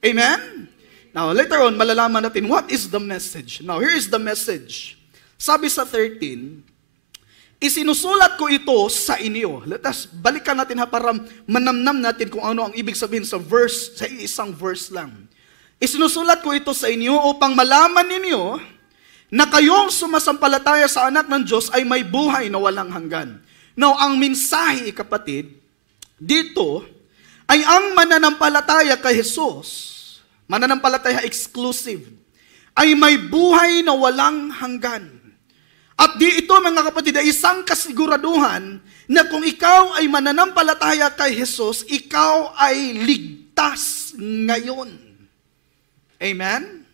Amen? Now, later on, malalaman natin, what is the message? Now, here is the message. Sabi sa 13, isinusulat ko ito sa inyo. Let us, balikan natin para manamnam natin kung ano ang ibig sabihin sa verse, sa isang verse lang. Isinusulat ko ito sa inyo upang malaman ninyo na kayong sumasampalataya sa anak ng Diyos ay may buhay na walang hanggan. Now, ang mensahe, kapatid, dito ay ang mananampalataya kay Jesus, mananampalataya exclusive, ay may buhay na walang hanggan. At di ito, mga kapatid, ay isang kasiguraduhan na kung ikaw ay mananampalataya kay Jesus, ikaw ay ligtas ngayon. Amen?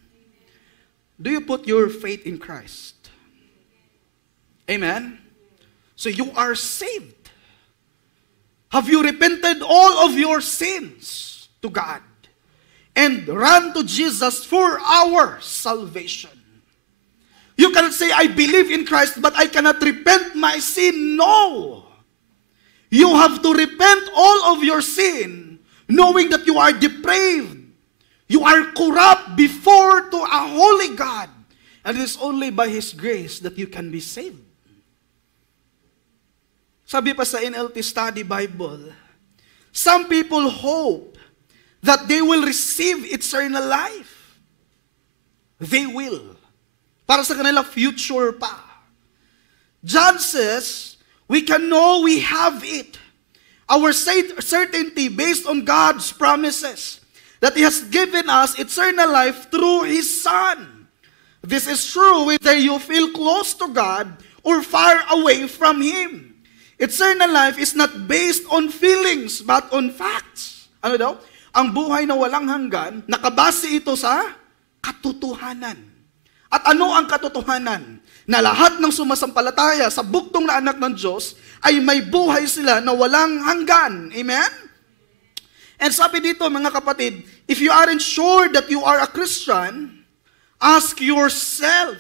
Do you put your faith in Christ? Amen? So you are saved. Have you repented all of your sins to God and run to Jesus for our salvation? You cannot say, I believe in Christ, but I cannot repent my sin. No. You have to repent all of your sin, knowing that you are depraved. You are corrupt before to a holy God. And it is only by His grace that you can be saved. Sabi pa sa NLT Study Bible, some people hope that they will receive eternal life. They will. Para sa kanila future pa. John says, we can know we have it. Our certainty based on God's promises that He has given us eternal life through His Son. This is true whether you feel close to God or far away from Him. Eternal life is not based on feelings but on facts. Ano daw? Ang buhay na walang hanggan, nakabase ito sa katotohanan. At ano ang katotohanan? Na lahat ng sumasampalataya sa buktong na anak ng Diyos ay may buhay sila na walang hanggan. Amen? And sabi dito mga kapatid, if you aren't sure that you are a Christian, ask yourself,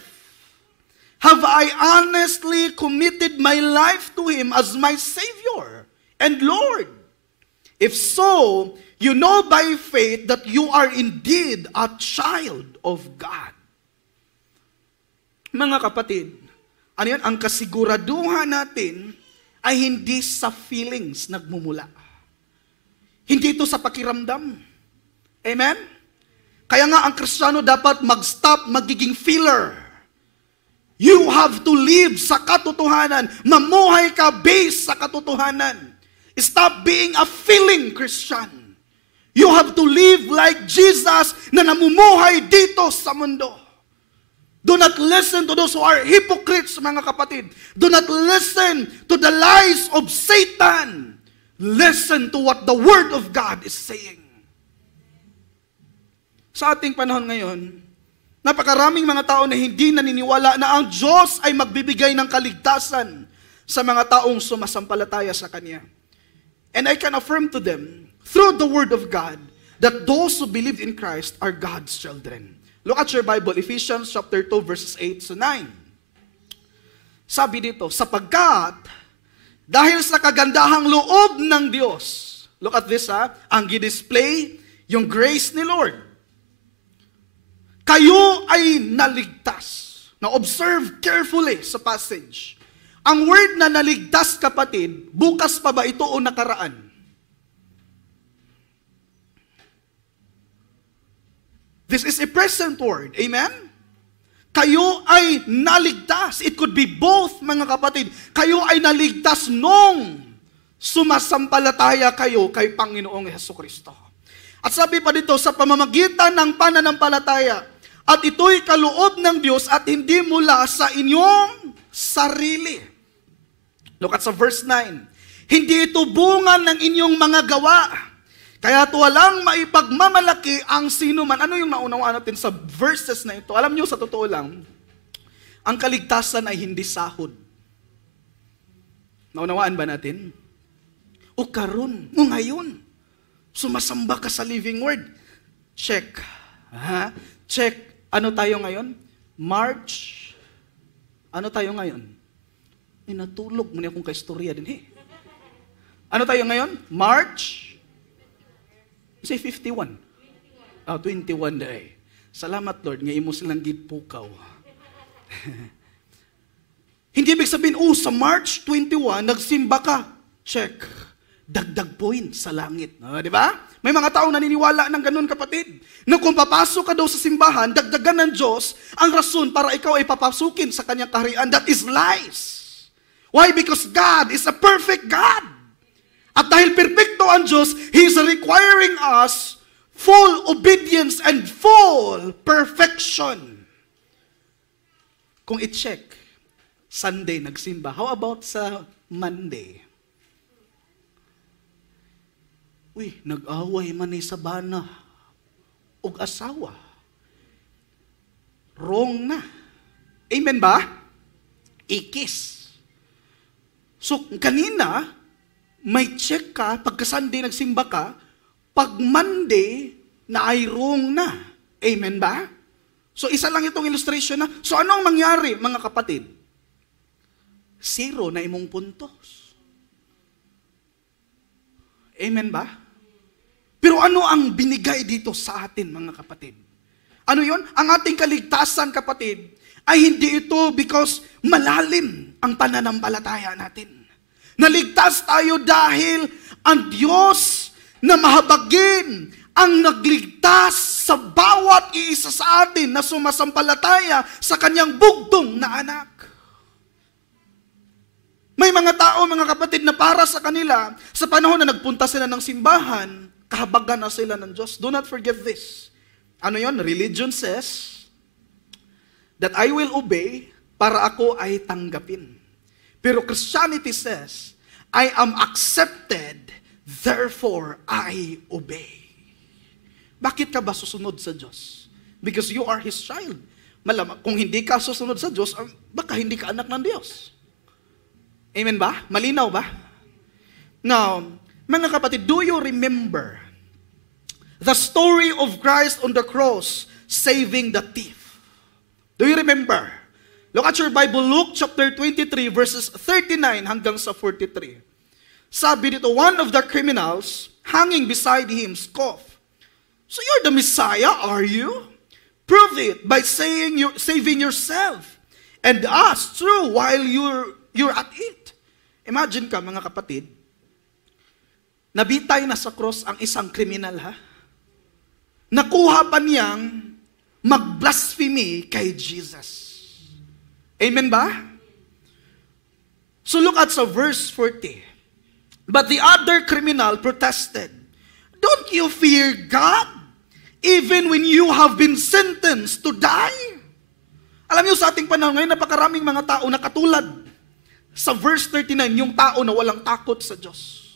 have I honestly committed my life to Him as my Savior and Lord? If so, you know by faith that you are indeed a child of God. Mga kapatid, ano yan? Ang kasiguraduhan natin ay hindi sa feelings nagmumula. Hindi ito sa pakiramdam. Amen? Kaya nga ang Kristiyano dapat mag-stop magiging feeler. You have to live sa katotohanan. Mamuhay ka based sa katotohanan. Stop being a feeling Christian. You have to live like Jesus na namumuhay dito sa mundo. Do not listen to those who are hypocrites, mga kapatid. Do not listen to the lies of Satan. Listen to what the Word of God is saying. Sa ating panahon ngayon, napakaraming mga tao na hindi naniniwala na ang Diyos ay magbibigay ng kaligtasan sa mga taong sumasampalataya sa Kanya. And I can affirm to them, through the Word of God, that those who believe in Christ are God's children. Look at your Bible, Ephesians chapter 2, verses 8 to 9. Sabi dito, sapagkat, dahil sa kagandahang loob ng Diyos, look at this ang gidisplay, yung grace ni Lord. Kayo ay naligtas. Now observe carefully sa passage. Ang word na naligtas, kapatid, bukas pa ba ito o nakaraan? This is a present word. Amen? Kayo ay naligtas. It could be both, mga kapatid. Kayo ay naligtas nung sumasampalataya kayo kay Panginoong Hesukristo. At sabi pa dito, sa pamamagitan ng pananampalataya, at ito'y kaloob ng Diyos at hindi mula sa inyong sarili. Look at sa verse 9. Hindi ito bunga ng inyong mga gawa. Kaya't walang maipagmamalaki ang sino man. Ano yung naunawaan natin sa verses na ito? Alam nyo, sa totoo lang, ang kaligtasan ay hindi sahod. Naunawaan ba natin? O karon, o ngayon, sumasamba ka sa living word. Check. Check. Ano tayo ngayon? March. Ano tayo ngayon? Natulog mo niya akong kaistorya din. Ano tayo ngayon? March. Say 51. 21 day. Salamat Lord, ngayon mo silang gitpukaw. Hindi ibig sabihin, sa March 21, nagsimba ka. Check. Dagdag point sa langit. Di ba? May mga taong naniniwala ng ganun, kapatid. Na kung papasok ka daw sa simbahan, dagdagan ng Diyos ang rason para ikaw ay papasukin sa kanyang kaharian. That is lies. Why? Because God is a perfect God. At dahil perfecto ang Diyos, He is requiring us full obedience and full perfection. Kung i-check, Sunday nagsimba. How about sa Monday? nag-away man ni sa bana og asawa. Wrong na. Amen ba? Ikis. So, kanina, may check ka, pagka Sunday nagsimba ka, pag Monday, na ay wrong na. Amen ba? So, isa lang itong illustration na. So, ano ang mangyari, mga kapatid? 0 na imong puntos. Amen ba? Pero ano ang binigay dito sa atin, mga kapatid? Ano yon? Ang ating kaligtasan, kapatid, ay hindi ito because malalim ang pananampalataya natin. Naligtas tayo dahil ang Diyos na mahabagin ang nagligtas sa bawat iisa sa atin na sumasampalataya sa kanyang bugtong na anak. May mga tao, mga kapatid, na para sa kanila, sa panahon na nagpunta sila ng simbahan, kahabagan na sila ng Diyos. Do not forget this. Ano yon? Religion says that I will obey para ako ay tanggapin. Pero Christianity says, I am accepted, therefore I obey. Bakit ka ba susunod sa Diyos? Because you are His child. Malamang, kung hindi ka susunod sa Diyos, baka hindi ka anak ng Diyos. Amen ba? Malinaw ba? Now, mga kapatid, do you remember the story of Christ on the cross saving the thief? Do you remember? Look at your Bible, Luke chapter 23, verses 39 hanggang sa 43. Sabi dito, one of the criminals hanging beside him scoffed. So you're the Messiah, are you? Prove it by saving yourself and us through while you're at it. Imagine ka, mga kapatid, nabitay na sa cross ang isang kriminal, ha? Nakuha pa niyang mag-blasphemy kay Jesus. Amen ba? So look at sa verse 40. But the other criminal protested, don't you fear God, even when you have been sentenced to die? Alam niyo, sa ating panahon ngayon, napakaraming mga tao na katulad sa verse 39, yung tao na walang takot sa Diyos.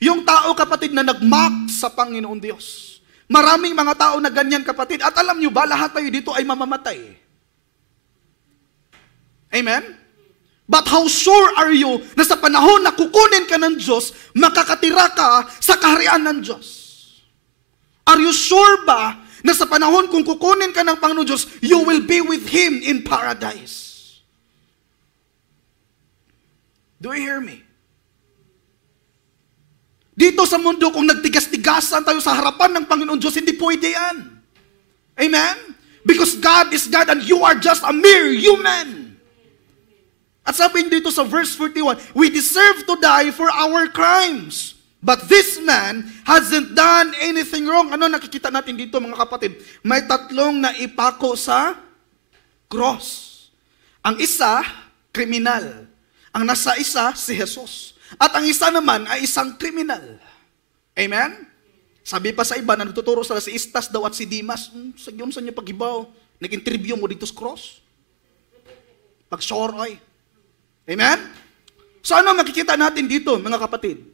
Yung tao, kapatid, na nagmock sa Panginoon Diyos. Maraming mga tao na ganyan, kapatid. At alam niyo ba, lahat tayo dito ay mamamatay. Amen? But how sure are you na sa panahon na kukunin ka ng Diyos, makakatira ka sa kaharian ng Diyos? Are you sure ba na sa panahon kung kukunin ka ng Panginoon Diyos, you will be with Him in paradise? Do you hear me? Dito sa mundo, kung nagtigas-tigasan tayo sa harapan ng Panginoon Diyos, hindi pwede yan. Amen? Because God is God and you are just a mere human. At sabi dito sa verse 41, we deserve to die for our crimes. But this man hasn't done anything wrong. Ano nakikita natin dito, mga kapatid? May tatlong naipako sa cross. Ang isa, kriminal. Ang nasa isa, si Jesus. At ang isa naman ay isang kriminal. Amen? Sabi pa sa iba na nagtuturo sila si Istas daw at si Dimas, sa niyo pag-ibaw, nag-interview mo dito sa cross. Pag-sure ay. Amen? So ano makikita natin dito, mga kapatid?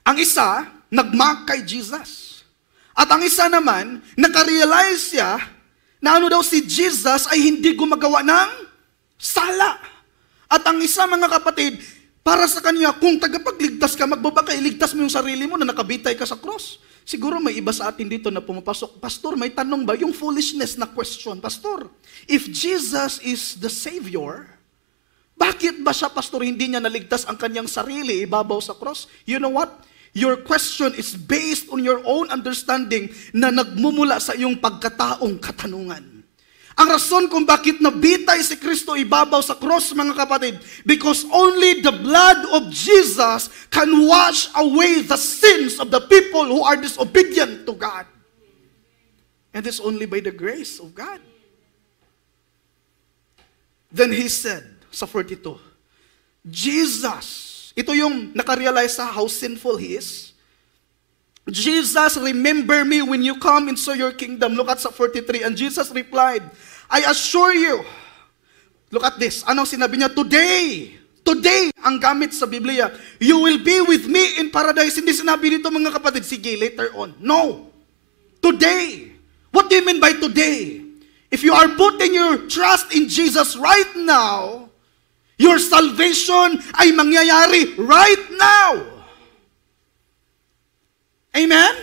Ang isa, nag-mock kay Jesus. At ang isa naman, nakarealize siya na ano daw si Jesus ay hindi gumagawa ng sala. At ang isa, mga kapatid, para sa kanya, kung tagapagligtas ka, magbaba ka, iligtas mo yung sarili mo na nakabitay ka sa cross. Siguro may iba sa atin dito na pumapasok, Pastor, may tanong ba? Yung foolishness na question, Pastor, if Jesus is the Savior, bakit ba siya, Pastor, hindi niya naligtas ang kanyang sarili, ibabaw sa cross? You know what? Your question is based on your own understanding na nagmumula sa iyong pagkataong katanungan. Ang rason kung bakit nabitay si Kristo ibabaw sa cross, mga kapatid, because only the blood of Jesus can wash away the sins of the people who are disobedient to God. And it's only by the grace of God. Then he said, sa 42, Jesus, ito yung nakarealize sa how sinful he is. Jesus, remember me when you come into your kingdom. Look at sa 43. And Jesus replied, I assure you, look at this. Anong sinabi niya? Today, Today, ang gamit sa Biblia, you will be with me in paradise. Hindi sinabi dito mga kapatid, sige, later on. No. Today. What do you mean by today? If you are putting your trust in Jesus right now, your salvation ay mangyayari right now. Amen?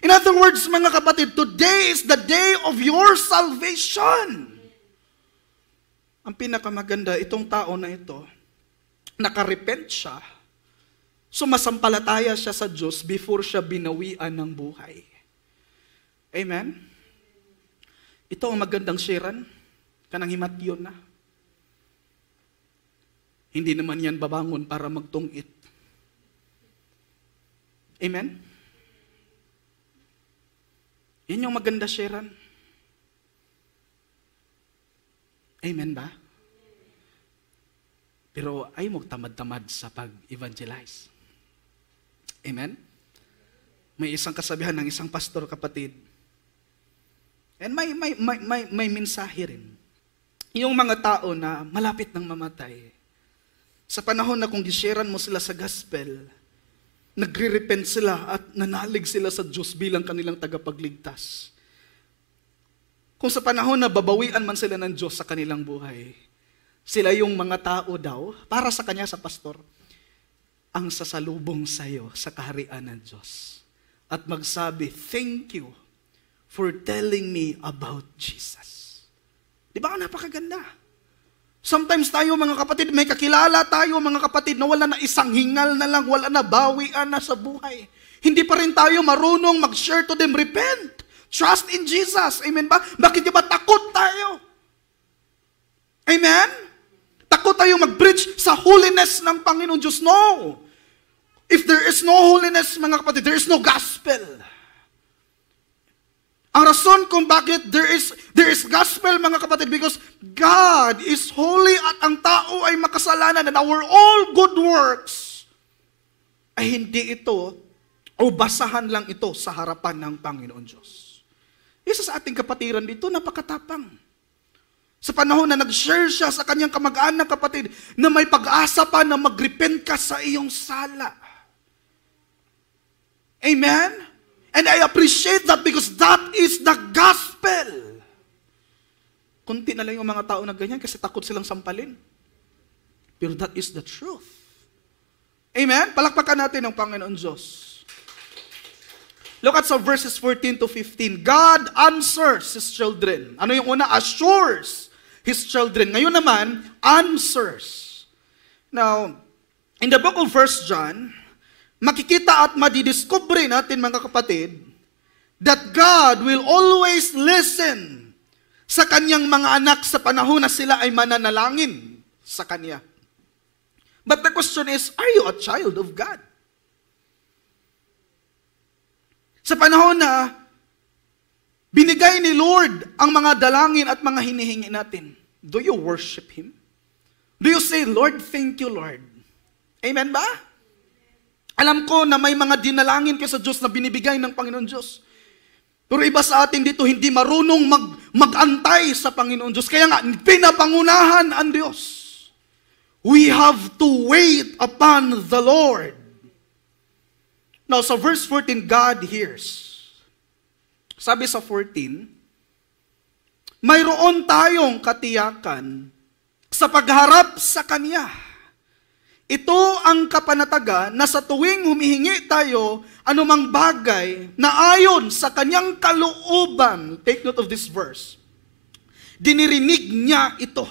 In other words, mga kapatid, today is the day of your salvation. Ang pinakamaganda, itong tao na ito, nakarepent siya, sumasampalataya siya sa Diyos before siya binawian ng buhay. Amen? Ito ang magandang sharean, kanang himatyon na. Hindi naman yan babangon para magtungit. Amen? Yan yung maganda sharean. Amen ba? Pero ay mo tamad-tamad sa pag-evangelize. Amen? May isang kasabihan ng isang pastor, kapatid. And may mensahe rin. Yung mga tao na malapit ng mamatay, sa panahon na kung gisharean mo sila sa gospel, nagre-repent sila at nanalig sila sa Diyos bilang kanilang tagapagligtas. Kung sa panahon na babawian man sila ng Diyos sa kanilang buhay, sila yung mga tao daw, para sa kanya sa pastor, ang sasalubong sa iyo sa kaharian ng Diyos. At magsabi, thank you for telling me about Jesus. Di ba napakaganda? Sometimes tayo mga kapatid, may kakilala tayo mga kapatid na wala na isang hingal na lang, wala na bawian na sa buhay. Hindi pa rin tayo marunong mag-share to them, repent. Trust in Jesus. Amen ba? Bakit di ba takot tayo? Amen? Takot tayo mag-preach sa holiness ng Panginoon Diyos. No. If there is no holiness, mga kapatid, there is no gospel. Ang rason kung bakit there is gospel, mga kapatid, because God is holy at ang tao ay makasalanan, and our all good works ay hindi ito o basahan lang ito sa harapan ng Panginoon Diyos. Isa sa ating kapatiran dito, napakatapang. Sa panahon na nag-share siya sa kanyang kamag-anak, kapatid, na may pag-asa pa na mag-repent ka sa iyong sala. Amen? And I appreciate that because that is the gospel. Kunti na lang yung mga tao na ganyan kasi takot silang sampalin. Pero that is the truth. Amen? Palakpakan natin ang Panginoon Diyos. Look at sa verses 14 to 15. God answers His children. Ano yung una? Assures His children. Ngayon naman, answers. Now, in the book of 1 John, makikita at madidiscover natin mga kapatid, that God will always listen sa kanyang mga anak sa panahon na sila ay mananalangin sa Kanya. But the question is, are you a child of God? Sa panahon na binigay ni Lord ang mga dalangin at mga hinihingi natin, do you worship Him? Do you say, Lord, thank you, Lord? Amen ba? Alam ko na may mga dinalangin kayo sa Diyos na binibigay ng Panginoon Diyos. Pero iba sa atin dito, hindi marunong mag-antay sa Panginoon Diyos. Kaya nga, pinapangunahan ang Diyos. We have to wait upon the Lord. Now, sa verse 14, God hears. Sabi sa 14, mayroon tayong katiyakan sa pagharap sa Kanya. Ito ang kapanatagan na sa tuwing humihingi tayo anumang bagay na ayon sa Kanyang kalooban, take note of this verse, dinirinig niya ito.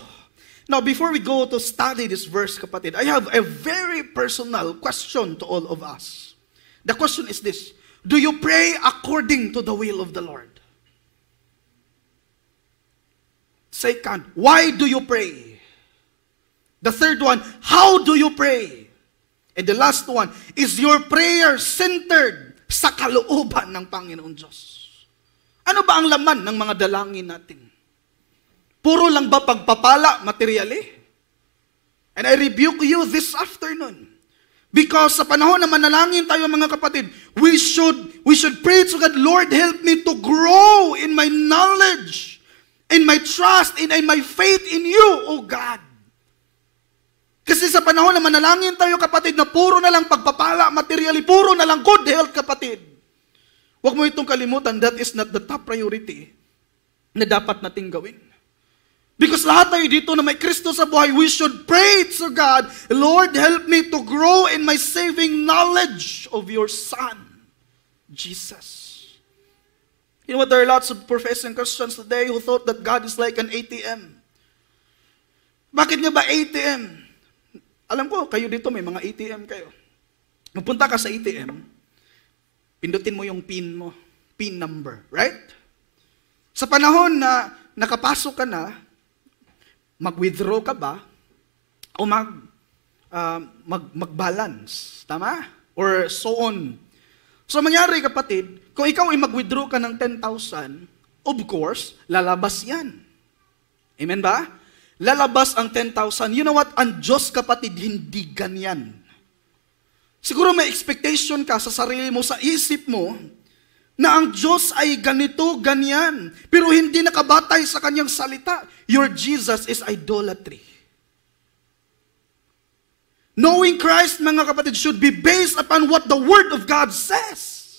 Now, before we go to study this verse, kapatid, I have a very personal question to all of us. The question is this: do you pray according to the will of the Lord? Second, why do you pray? The third one, how do you pray? And the last one, is your prayer centered sa kalooban ng Panginoon Diyos? Ano ba ang laman ng mga dalangin natin? Puro lang ba pagpapala, materially? And I rebuke you this afternoon. Because sa panahon na manalangin tayo mga kapatid, we should pray to God, Lord, help me to grow in my knowledge, in my trust, in my faith in you, O God. Kasi sa panahon na manalangin tayo kapatid na puro na lang pagpapala, materially, puro na lang good health kapatid. Huwag mo itong kalimutan, that is not the top priority na dapat nating gawin. Because lahat tayo dito na may Kristo sa buhay, we should pray to God, Lord, help me to grow in my saving knowledge of your Son, Jesus. You know what, there are lots of professing Christians today who thought that God is like an ATM. Bakit nga ba ATM? Alam ko, kayo dito may mga ATM kayo. Magpunta ka sa ATM, pindutin mo yung PIN mo, PIN number, right? Sa panahon na nakapasok ka na, mag-withdraw ka ba? O mag-balance? Tama? Or so on. So mangyari kapatid, kung ikaw ay mag-withdraw ka ng 10,000, of course, lalabas yan. Amen ba? Lalabas ang 10,000. You know what? Ang Diyos kapatid, hindi ganyan. Siguro may expectation ka sa sarili mo, sa isip mo, na ang Diyos ay ganito, ganyan. Pero hindi nakabatay sa kanyang salita. Your Jesus is idolatry. Knowing Christ, mga kapatid, should be based upon what the Word of God says.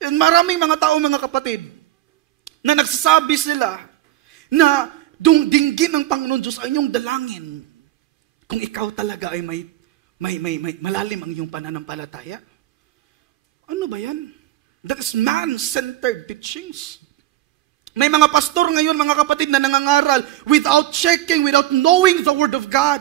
And maraming mga tao, mga kapatid, na nagsasabi sila na dinggin ng Panginoon Diyos ay inyong dalangin kung ikaw talaga ay may malalim ang iyong pananampalataya. Ano ba yan? That is man-centered teachings. May mga pastor ngayon, mga kapatid, na nangangaral without checking, without knowing the Word of God.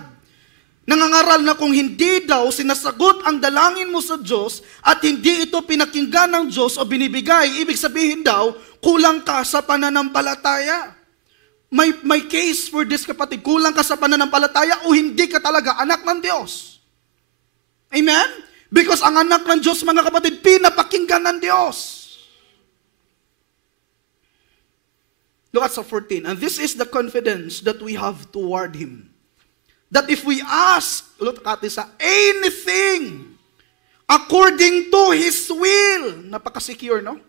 Nangangaral na kung hindi daw sinasagot ang dalangin mo sa Diyos at hindi ito pinakinggan ng Diyos o binibigay, ibig sabihin daw, kulang ka sa pananampalataya. May case for this kapatid, kulang ka sa pananampalataya o hindi ka talaga anak ng Diyos. Amen? Because ang anak ng Diyos, mga kapatid, pinapakinggan ng Diyos. Look at sa 14. And this is the confidence that we have toward Him. That if we ask, look at this, anything according to His will, napaka-secure, no?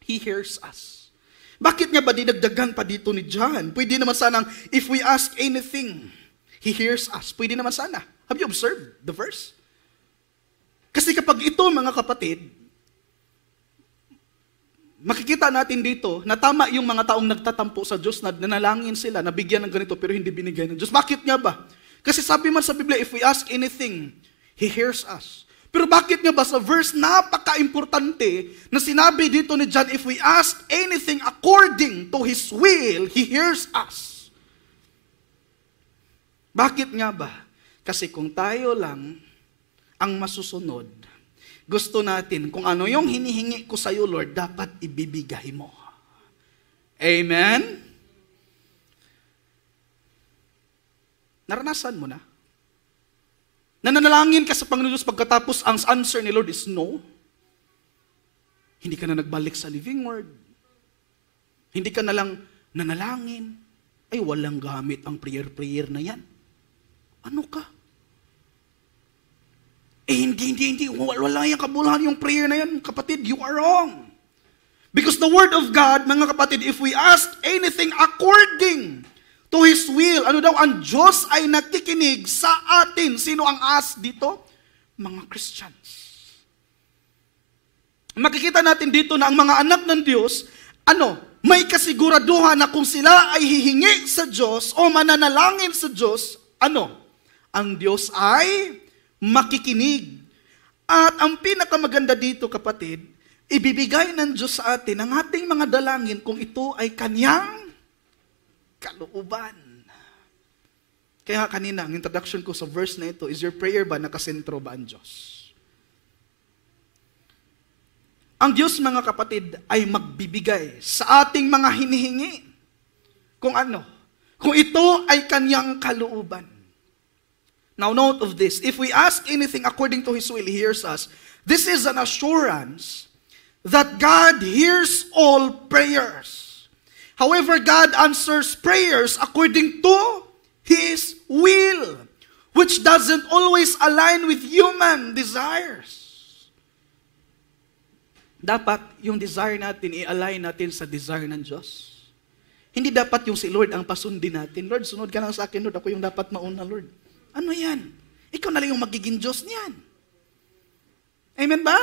He hears us. Bakit nga ba dinagdagan pa dito ni John? Pwede naman sanang, if we ask anything, He hears us. Pwede naman sana. Have you observed the verse? Kasi kapag ito, mga kapatid, makikita natin dito na tama yung mga taong nagtatampo sa Diyos, na nanalangin sila, nabigyan ng ganito, pero hindi binigay ng Diyos. Bakit nga ba? Kasi sabi man sa Biblia, if we ask anything, He hears us. Pero bakit nga ba sa verse napaka-importante na sinabi dito ni John, if we ask anything according to His will, He hears us. Bakit nga ba? Kasi kung tayo lang ang masusunod, gusto natin kung ano yung hinihingi ko sa iyo, Lord, dapat ibibigay mo. Amen? Naranasan mo na? Nananalangin ka sa Panginoon Diyos pagkatapos ang answer ni Lord is no? Hindi ka na nagbalik sa living word. Hindi ka na lang nanalangin. Ay, walang gamit ang prayer na yan. Ano ka? Hindi. Wala yung kabulahan yung prayer na yan. Kapatid, you are wrong. Because the Word of God, mga kapatid, if we ask anything according to His will, ano daw, ang Diyos ay nakikinig sa atin. Sino ang ask dito? Mga Christians. Makikita natin dito na ang mga anak ng Diyos, may kasiguraduhan na kung sila ay hihingi sa Diyos o mananalangin sa Diyos, ang Diyos ay makikinig. At ang pinakamaganda dito, kapatid, ibibigay ng Diyos sa atin ang ating mga dalangin kung ito ay Kanyang kalooban. Kaya kanina, ang introduction ko sa verse na ito, is your prayer ba nakasentro ba ang Diyos? Ang Diyos, mga kapatid, ay magbibigay sa ating mga hinihingi kung kung ito ay Kanyang kalooban. Now note of this, if we ask anything according to His will, He hears us. This is an assurance that God hears all prayers. However, God answers prayers according to His will, which doesn't always align with human desires. Dapat yung desire natin, i-align natin sa desire ng Diyos. Hindi dapat yung si Lord ang pasundin natin. Lord, sunod ka lang sa akin, Lord. Ako yung dapat mauna, Lord. Ano yan? Ikaw na lang yung magiging Diyos niyan. Amen ba?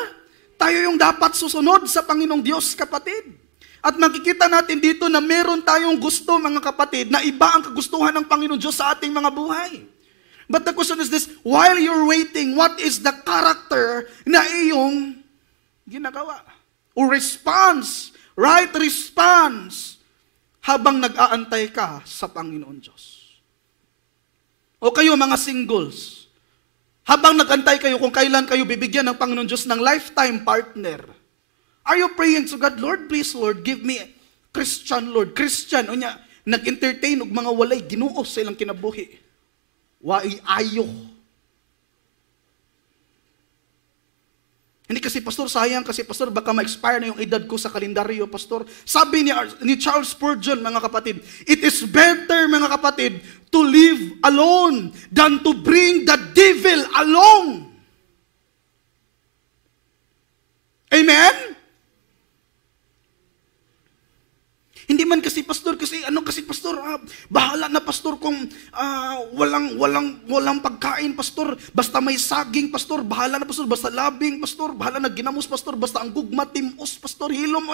Tayo yung dapat susunod sa Panginoong Diyos, kapatid. At makikita natin dito na meron tayong gusto, mga kapatid, na iba ang kagustuhan ng Panginoong Diyos sa ating mga buhay. But the question is this, while you're waiting, what is the character na iyong ginagawa? O response, right response, habang nag-aantay ka sa Panginoon Diyos. O kayo mga singles, habang nag-antay kayo kung kailan kayo bibigyan ng Panginoon Diyos ng lifetime partner, are you praying to God, Lord, please, Lord, give me Christian, Lord. Christian, o niya, nag-entertain og mga walay, ginuo sa ilang kinabuhi. Wai ayo. Hindi kasi, Pastor, sayang kasi, Pastor, baka ma-expire na yung edad ko sa kalendaryo, Pastor. Sabi ni Charles Spurgeon, mga kapatid, it is better, mga kapatid, to live alone than to bring the devil along. Amen? Hindi man kasi, Pastor, Pastor, bahala na, Pastor, kung walang pagkain, Pastor, basta may saging, Pastor, bahala na, Pastor, basta labing, Pastor, bahala na ginamos, Pastor, basta ang gugma, timos, Pastor, hilom,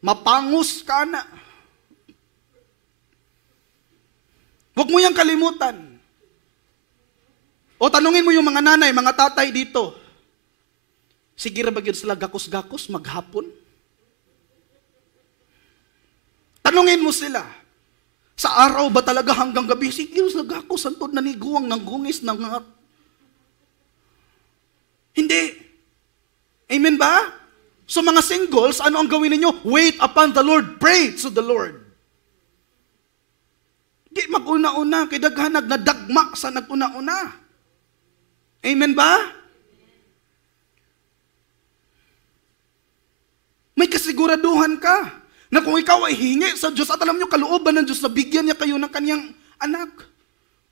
mapangus ka na. Huwag mo yang kalimutan. O tanungin mo yung mga nanay, mga tatay dito, sige ra ba gyud sila gakos-gakos maghapon? Tanungin mo sila, sa araw ba talaga hanggang gabi? Sige, nagako, santod na ni guwang ng gungis ng mga... Hindi. Amen ba? So mga singles, ano ang gawin ninyo? Wait upon the Lord, pray to the Lord. Di mag-una-una, kay daghanag na dagma sa nag-una-una. Amen ba? May kasiguraduhan ka na kung ikaw ay hingi sa Diyos, at alam nyo, kalooban ng Diyos na bigyan niya kayo ng kanyang anak.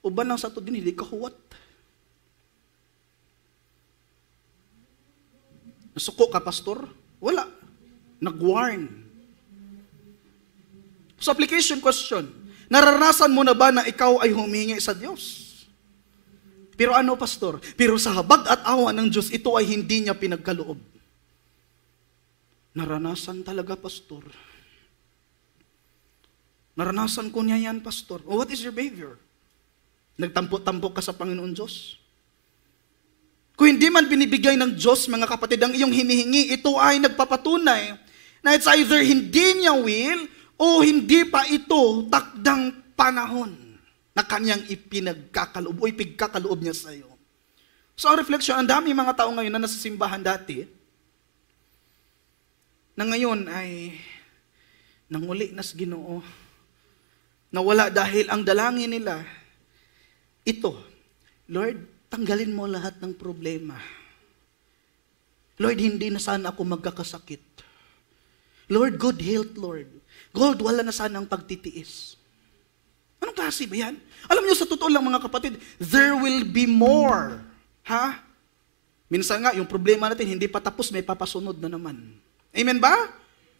Uban lang sa ito din, hindi kahuwat. Nasuko ka, Pastor? Wala. Nag-warn. So, application question. Naranasan mo na ba na ikaw ay humingi sa Diyos? Pero ano, Pastor? Pero sa habag at awa ng Diyos, ito ay hindi niya pinagkaloob. Naranasan talaga, Pastor. Naranasan ko niya yan, Pastor. Oh, what is your behavior? Nagtampo-tampo ka sa Panginoon Diyos? Kung hindi man binibigay ng Diyos, mga kapatid, ang iyong hinihingi, ito ay nagpapatunay na it's either hindi niya will o hindi pa ito takdang panahon na kanyang ipinagkakaloob o ipigkakaloob niya sa iyo. So, ang reflection, ang dami mga tao ngayon na nasa simbahan dati, na ngayon ay nanguli na sa Ginoo, nawala dahil ang dalangin nila, ito, Lord, tanggalin mo lahat ng problema. Lord, hindi na sana ako magkakasakit. Lord, good health, Lord. Lord, wala na sana ang pagtitiis. Anong klase ba yan? Alam niyo, sa totoo lang mga kapatid, there will be more. Ha? Minsan nga, yung problema natin, hindi pa tapos, may papasunod na naman. Amen ba?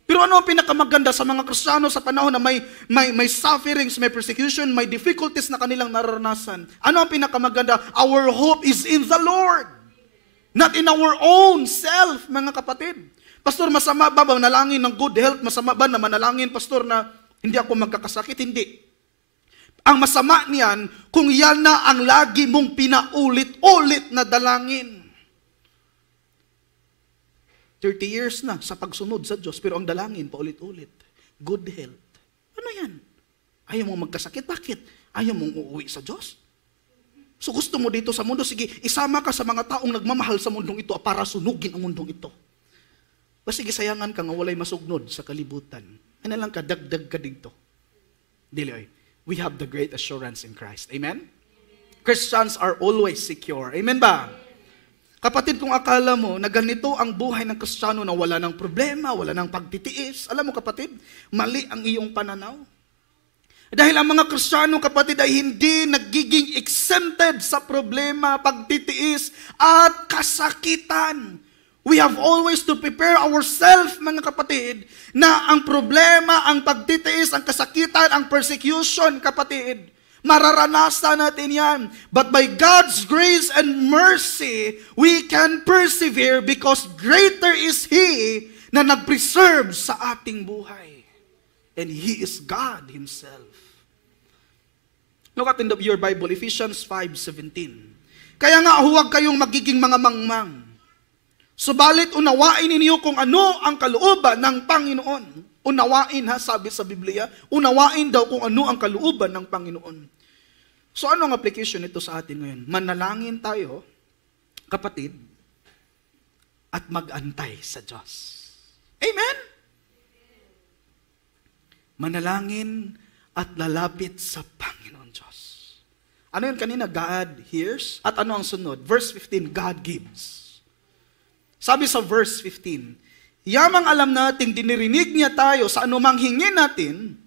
Pero ano ang pinakamaganda sa mga Kristiyano sa panahon na may sufferings, may persecution, may difficulties na kanilang nararanasan? Ano ang pinakamaganda? Our hope is in the Lord. Not in our own self, mga kapatid. Pastor, masama ba manalangin ng good health? Masama ba na manalangin, Pastor, na hindi ako magkakasakit? Hindi. Ang masama niyan, kung yan na ang lagi mong pinaulit-ulit na dalangin. 30 years na sa pagsunod sa Diyos, pero ang dalangin paulit-ulit. Good health. Ano yan? Ayaw mong magkasakit? Bakit? Ayaw mong uuwi sa Diyos? So gusto mo dito sa mundo, sige, isama ka sa mga taong nagmamahal sa mundong ito para sunugin ang mundong ito. O sige, sayangan ka nga walay masugnod sa kalibutan. Ano lang ka, dagdag ka dito. Dili, we have the great assurance in Christ. Amen? Christians are always secure. Amen ba? Kapatid, kung akala mo na ganito ang buhay ng Kristiyano na wala ng problema, wala ng pagtitiis, alam mo kapatid, mali ang iyong pananaw. Dahil ang mga Kristiyano, kapatid, ay hindi nagiging exempted sa problema, pagtitiis, at kasakitan. We have always to prepare ourselves, mga kapatid, na ang problema, ang pagtitiis, ang kasakitan, ang persecution, kapatid, mararanasan natin yan. But by God's grace and mercy, we can persevere because greater is He na nag-preserve sa ating buhay. And He is God Himself. Look at in your Bible, Ephesians 5:17. Kaya nga huwag kayong magiging mga mangmang. Subalit unawain ninyo kung ano ang kalooban ng Panginoon. Unawain sabi sa Biblia. Unawain daw kung ano ang kalooban ng Panginoon. So ano ang application nito sa atin ngayon? Manalangin tayo, kapatid, at mag-antay sa Diyos. Amen? Manalangin at lalapit sa Panginoon Diyos. Ano yun kanina? God hears. At ano ang sunod? Verse 15, God gives. Sabi sa verse 15, yamang alam nating dinirinig niya tayo sa anumang hingin natin,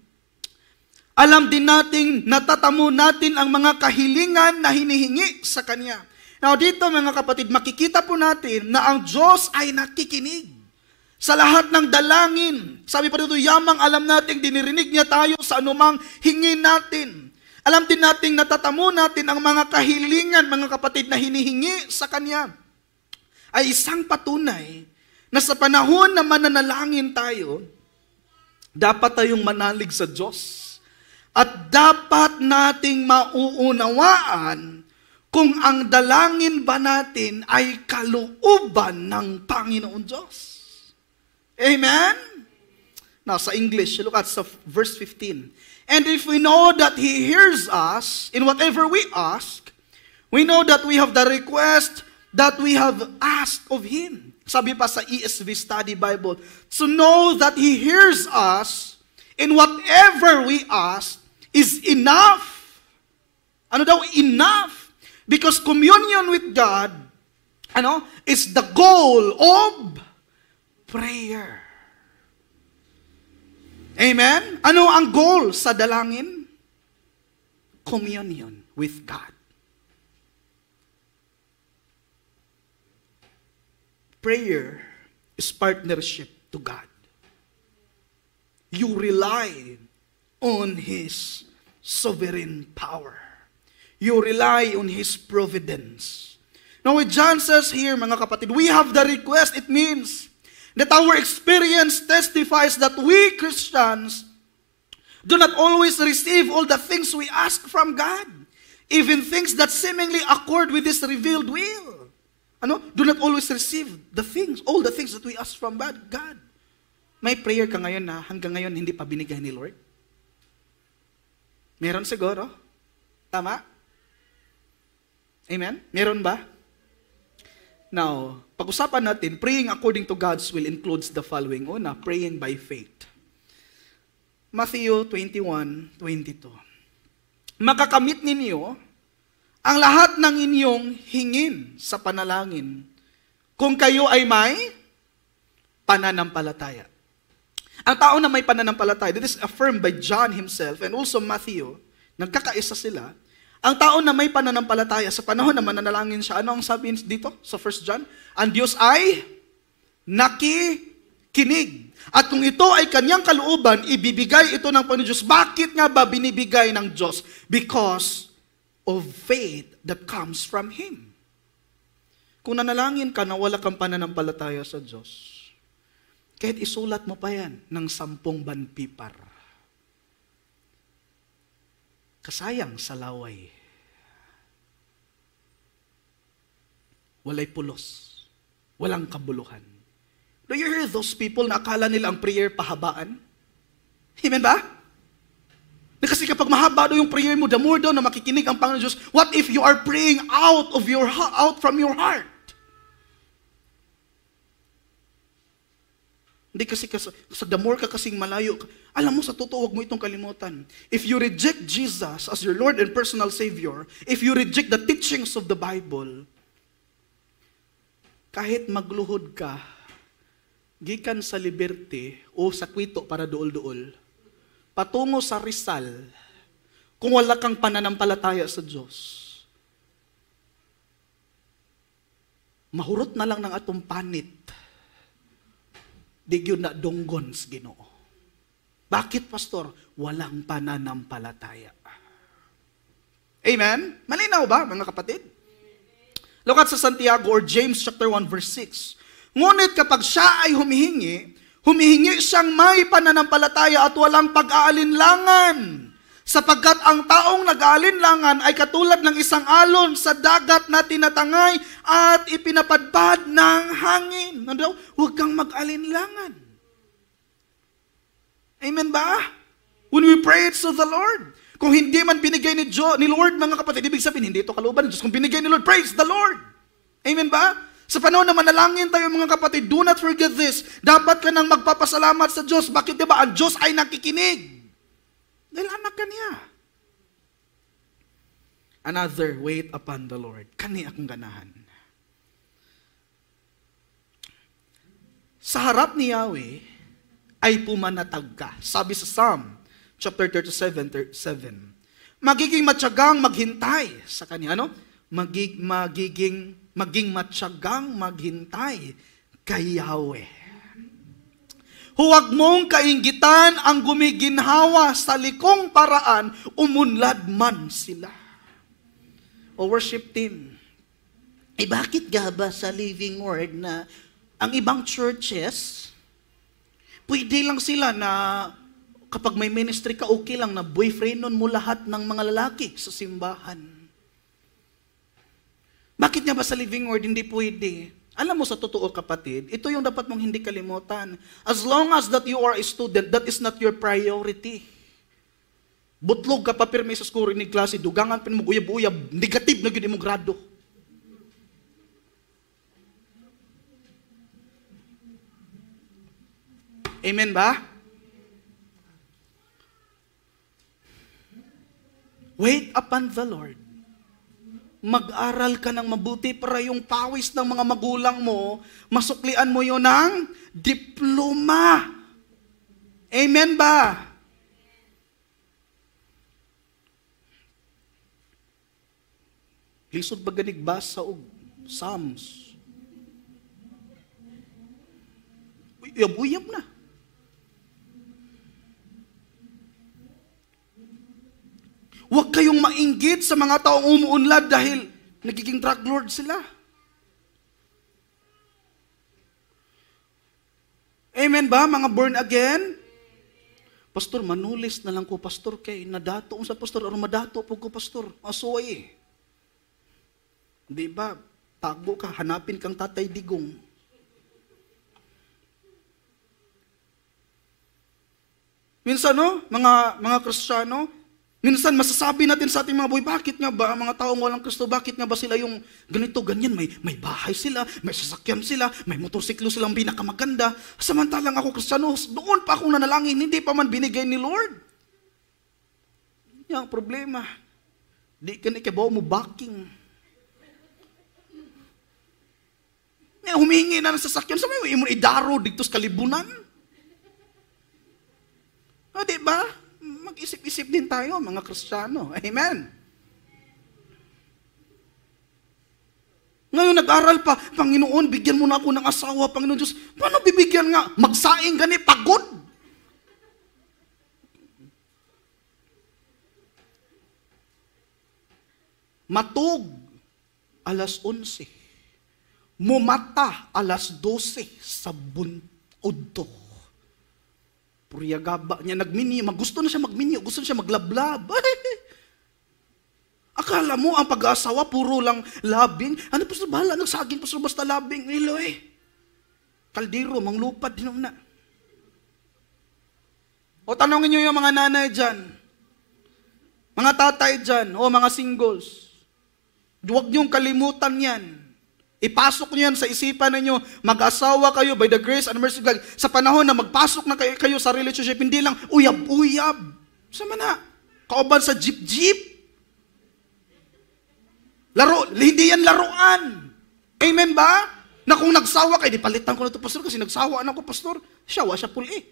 alam din nating natatamo natin ang mga kahilingan na hinihingi sa Kanya. Now dito mga kapatid, makikita po natin na ang Diyos ay nakikinig sa lahat ng dalangin. Sabi pa dito, yamang alam nating dinirinig niya tayo sa anumang hingin natin. Alam din nating natatamo natin ang mga kahilingan, mga kapatid, na hinihingi sa Kanya. Ay isang patunay na sa panahon na mananalangin tayo, dapat tayong manalig sa Diyos. At dapat nating mauunawaan kung ang dalangin ba natin ay kalooban ng Panginoon Diyos. Amen? Now sa English, look at verse 15. And if we know that He hears us in whatever we ask, we know that we have the request that we have asked of Him. Sabi pa sa ESV Study Bible, to know that He hears us in whatever we ask is enough. Ano daw? Enough. Because communion with God, is the goal of prayer. Amen? Ano ang goal sa dalangin? Communion with God. Prayer is partnership to God. You rely on His sovereign power. You rely on His providence. Now what John says here, mga kapatid, we have the request. It means that our experience testifies that we Christians do not always receive all the things we ask from God. Even things that seemingly accord with His revealed will. Do not always receive all the things that we ask from God. May prayer ka ngayon na hanggang ngayon hindi pa binigay ni Lord? Meron siguro? Tama? Amen? Meron ba? Now, pag-usapan natin, praying according to God's will includes the following. Una, praying by faith. Matthew 21:22. Makakamit ninyo ang lahat ng inyong hingin sa panalangin kung kayo ay may pananampalataya. Ang tao na may pananampalataya, this is affirmed by John himself and also Matthew, nagkakaisa sila. Ang tao na may pananampalataya sa panahon na mananalangin siya, ano ang sabi dito sa 1 John? Ang Diyos ay nakikinig. At kung ito ay kanyang kalooban, ibibigay ito ng Panginoon Diyos. Bakit nga ba binibigay ng Diyos? Because of faith that comes from Him. Kung nanalangin ka na wala kang pananampalataya sa Diyos, kahit isulat mo pa yan ng 10 banpipar, kasayang sa laway. Walay pulos. Walang kabuluhan. Do you hear those people na akala nila ang prayer pahabaan? Amen ba? Kasi kapag mahaba daw yung prayer mo, the more daw na makikinig ang Panginoon Diyos, what if you are praying out from your heart? Hindi kasi the more ka kasing malayo, alam mo sa totoo, wag mo itong kalimutan. If you reject Jesus as your Lord and personal Savior, if you reject the teachings of the Bible, kahit magluhod ka, gikan sa Liberty o sa Quito para dool-dool, patungo sa Rizal, kung wala kang pananampalataya sa Diyos, mahurot na lang ng atong panit. Di yun na dunggon sa Ginoo. Bakit, Pastor? Walang pananampalataya. Amen? Malinaw ba, mga kapatid? Look at sa Santiago or James chapter 1 verse 6. Ngunit kapag siya ay humihingi siyang may pananampalataya at walang pag-aalinlangan. Sapagkat ang taong nag-aalinlangan ay katulad ng isang alon sa dagat na tinatangay at ipinapadpad ng hangin. Ano daw? Huwag kang mag-alinlangan. Amen ba? When we pray it to the Lord. Kung hindi man binigay ni Lord, mga kapatid, ibig sabihin, hindi ito kalooban ng Diyos. Kung binigay ni Lord, praise the Lord. Amen ba? Sa panahon na manalangin tayo, mga kapatid, do not forget this. Dapat ka nang magpapasalamat sa Diyos. Bakit diba? Ang Diyos ay nakikinig. Dahil anak ka niya. Another, wait upon the Lord. Kani akong ganahan. Sa harap ni Yahweh ay pumanatag ka. Sabi sa Psalm chapter 37:7. Magiging matyagang maghintay sa kanya. Ano? Maging matyagang maghintay kay Yahweh. Huwag mong kainggitan ang gumiginhawa sa likong paraan, umunlad man sila. O worship team, bakit nga ba sa Living Word na ang ibang churches, pwede lang sila na kapag may ministry ka, okay lang na boyfriendon mo lahat ng mga lalaki sa simbahan. Bakit nga ba sa Living Word hindi pwede? Alam mo sa totoo, kapatid, ito yung dapat mong hindi kalimutan. As long as that you are a student, that is not your priority. Butlog ka pa pirmi sa skuro ni klase, dugangan pin mo uyab-uyab, negative na yun mo grado. Amen ba? Wait upon the Lord. Mag-aral ka ng mabuti para yung pawis ng mga magulang mo, masuklian mo yun ng diploma. Amen ba? Lisod ba ganig basa og Psalms? Uyab-uyab na. Huwag kayong mainggit sa mga taong umuunlad dahil nagiging drug lord sila. Amen ba, mga born again? Pastor, manulis na lang ko, pastor, kay nadato sa pastor, o madato po ko, pastor. Asuway eh. Di ba, tago ka, hanapin kang Tatay Digong. Minsan, no, mga Kristiyano, minsan masasabi natin sa ating mga boy, bakit nga ba ang mga taong walang Kristo, bakit nga ba sila yung ganito, ganyan, may bahay sila, may sasakyan sila, may motorsiklo silang pinakamaganda, samantalang ako Kristiyano, doon pa akong nanalangin, hindi pa man binigay ni Lord. Yung problema, di ka na ikabaw mo backing. Humingi na ng sasakyan, sabi mo, idaro dito sa kalibunan. O, diba? Mag-isip-isip din tayo, mga Kristiyano. Amen. Ngayon nag-aral pa, Panginoon, bigyan mo na ako ng asawa, Panginoon Diyos. Paano bibigyan nga? Magsaing gani, pagod. Matug, alas 11. Mumata, alas 12 sa udto. Puriyagaba niya, gusto na siya magminyo, gusto na siya maglablab. Akala mo, ang pag-aasawa, puro lang labing. Ano, pastor, bahala, nagsaging, pastor, basta labing. Nilo eh. Kaldero, manglupad, din na. O tanongin niyo yung mga nanay dyan, mga tatay dyan, o mga singles. Huwag niyong kalimutan yan. Ipasok niyo yan sa isipan ninyo, mag-asawa kayo by the grace and mercy of God. Sa panahon na magpasok na kayo sa relationship, hindi lang uyab-uyab. Sama na, kauban sa jeep-jeep. Laro, hindi yan laruan. Amen ba? Na kung nagsawa kayo, di palitan ko na ito, pastor, kasi nagsawa na ako, pastor. Siya puli.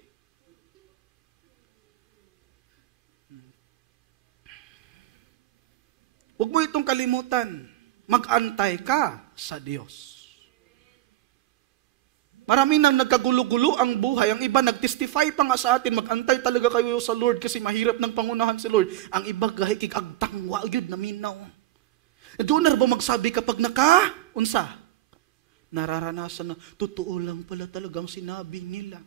Huwag mo itong kalimutan. Mag-antay ka sa Diyos. Marami nang nagkagulo-gulo ang buhay. Ang iba nagtestify pa nga sa atin, mag-antay talaga kayo sa Lord kasi mahirap ng pangunahan si Lord. Ang iba gahikig agtangwa yun na minaw. Doon na ba magsabi kapag unsa? Nararanasan na, totoo lang pala talagang sinabi nila.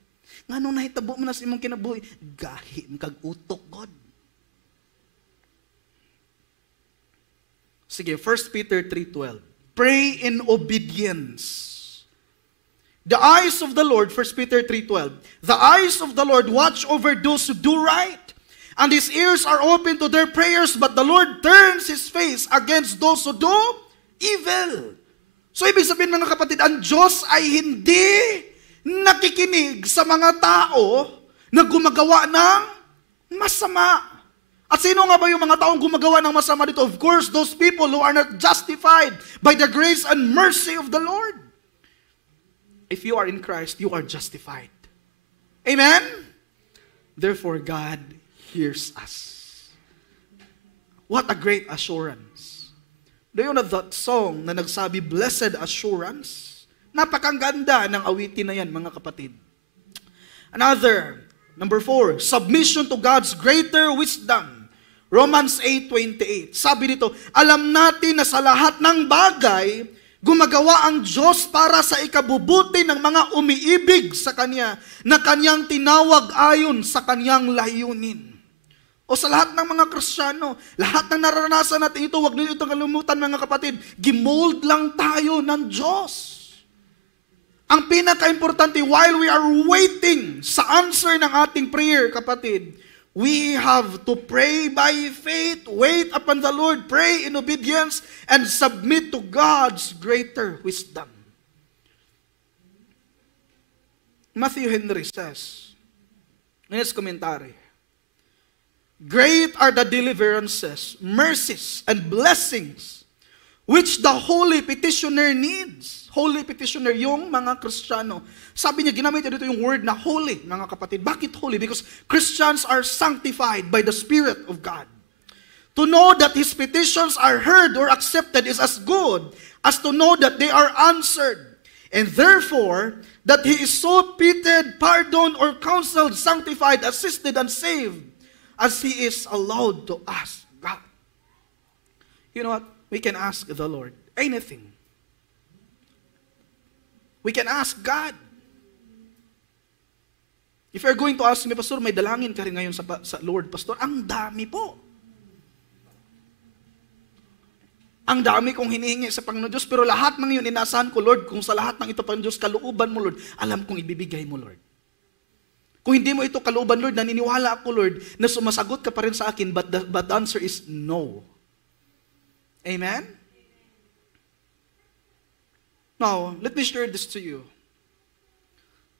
Nga nung nahitabo mo na sa imong kinabuhi, gahi kag utok God. Sige, 1 Peter 3:12. Pray in obedience. The eyes of the Lord, 1 Peter 3:12, the eyes of the Lord watch over those who do right, and His ears are open to their prayers, but the Lord turns His face against those who do evil. So ibig sabihin mga kapatid, ang Diyos ay hindi nakikinig sa mga tao na gumagawa ng masama. At sino nga ba yung mga taong gumagawa ng masama dito? Of course, those people who are not justified by the grace and mercy of the Lord. If you are in Christ, you are justified. Amen? Therefore, God hears us. What a great assurance. Do you know that song na nagsabi, Blessed Assurance? Napakaganda ng awitin na yan, mga kapatid. Another, number 4, submission to God's greater wisdom. Romans 8:28. Sabi dito, alam natin na sa lahat ng bagay, gumagawa ang Diyos para sa ikabubuti ng mga umiibig sa Kanya na Kanyang tinawag ayon sa Kanyang layunin. O sa lahat ng mga Kristiyano, lahat ng naranasan natin ito, huwag niyo itong kalimutan mga kapatid, gimold lang tayo ng Diyos. Ang pinaka-importante, while we are waiting sa answer ng ating prayer, kapatid, we have to pray by faith, wait upon the Lord, pray in obedience, and submit to God's greater wisdom. Matthew Henry says, in his commentary, great are the deliverances, mercies, and blessings which the holy petitioner needs. Holy petitioner, yung mga Kristiyano. Sabi niya, ginamit niya dito yung word na holy, mga kapatid. Bakit holy? Because Christians are sanctified by the Spirit of God. To know that His petitions are heard or accepted is as good as to know that they are answered. And therefore, that He is so pitied, pardoned, or counseled, sanctified, assisted, and saved as He is allowed to ask God. You know what? We can ask the Lord anything. We can ask God. If you're going to ask me, Pastor, may dalangin ka rin ngayon sa Lord, Pastor. Ang dami po. Ang dami kong hinihingi sa Panginoon Diyos, pero lahat ng yun, inaasahan ko, Lord, kung sa lahat ng ito, Panginoon Diyos, kalooban mo, Lord, alam kong ibibigay mo, Lord. Kung hindi mo ito kalooban, Lord, naniniwala ako, Lord, na sumasagot ka pa rin sa akin, but the answer is no. Amen? Now, let me share this to you.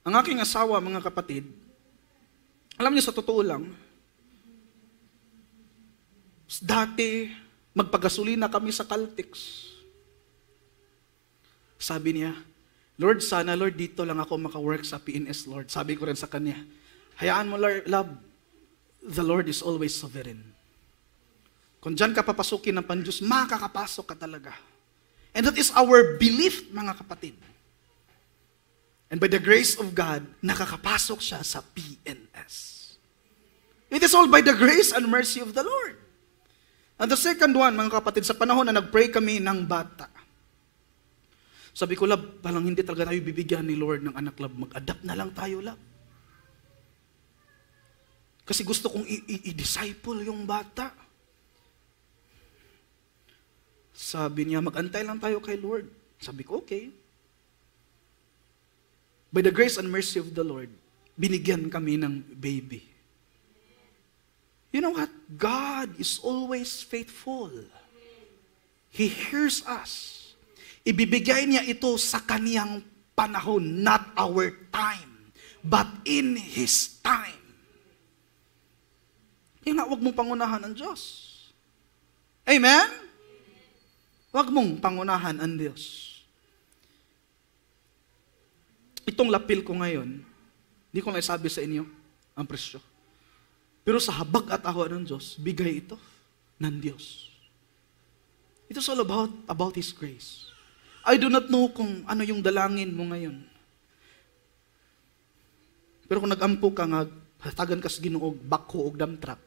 Ang aking asawa, mga kapatid, alam niyo sa totoo lang, dati, magpagasolina kami sa Caltex. Sabi niya, Lord, sana, Lord, dito lang ako maka-work sa PNS, Lord. Sabi ko rin sa kanya, hayaan mo, Lord, love, the Lord is always sovereign. Kung dyan ka papasukin ng Pan-Diyos, makakapasok ka talaga. And that is our belief, mga kapatid. And by the grace of God, nakakapasok siya sa PNS. It is all by the grace and mercy of the Lord. And the second one, mga kapatid, sa panahon na nag-pray kami ng bata. Sabi ko, love, palang hindi talaga tayo bibigyan ni Lord ng anak, love. Mag-adapt na lang tayo, love. Kasi gusto kong i-disciple yung bata. Sabi niya, mag-antay lang tayo kay Lord. Sabi ko, okay. By the grace and mercy of the Lord, binigyan kami ng baby. You know what? God is always faithful. He hears us. Ibibigay niya ito sa kaniyang panahon, not our time, but in His time. Kaya nga, huwag mong pangunahan ang Diyos. Amen? Huwag mong pangunahan ang Diyos. Itong lapil ko ngayon, hindi ko naisabi sa inyo ang presyo. Pero sa habag at awa ng Diyos, bigay ito ng Diyos. It is all about His grace. I do not know kung ano yung dalangin mo ngayon. Pero kung nag-ampo ka nga, hatagan ka sa Ginoo og bako og dump truck,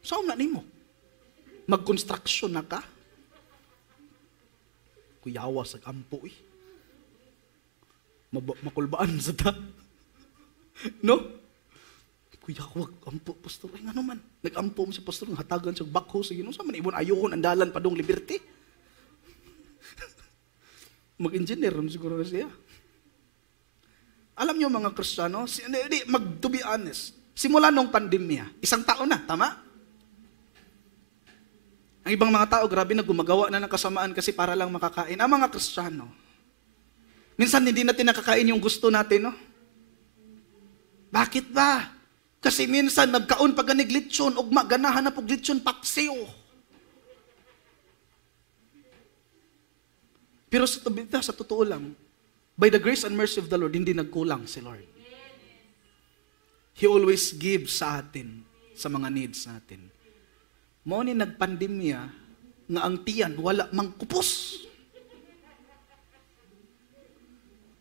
saan na nimo? Mag-construction na ka? Kuyawa sa ampo eh. Makulbaan sa ta. No? Kuyawa, ampo, pastor. Ay nga naman. Nag-ampo mo si pastor, hatagan siya bako sa Ginoo. Saan man ibon ayokon andalan pa dong liberty? Mag-engineer ron siguro na siya. Alam niyo mga Kristiyano, to be honest, simula nung pandemya, 1 taon na, tama? Ang ibang mga tao, grabe na gumagawa na ng kasamaan kasi para lang makakain. Ang mga Kristiyano, minsan hindi natin nakakain yung gusto natin, no? Bakit ba? Kasi minsan nagkaon pag ganiglitsyon, ugma, ganahan na pag glitsyon, paksiw. Pero sa totoo lang, by the grace and mercy of the Lord, hindi nagkulang si Lord. He always gives sa atin, sa mga needs natin. Mo ni nagpandemya, nga ang tiyan, wala mang kupos.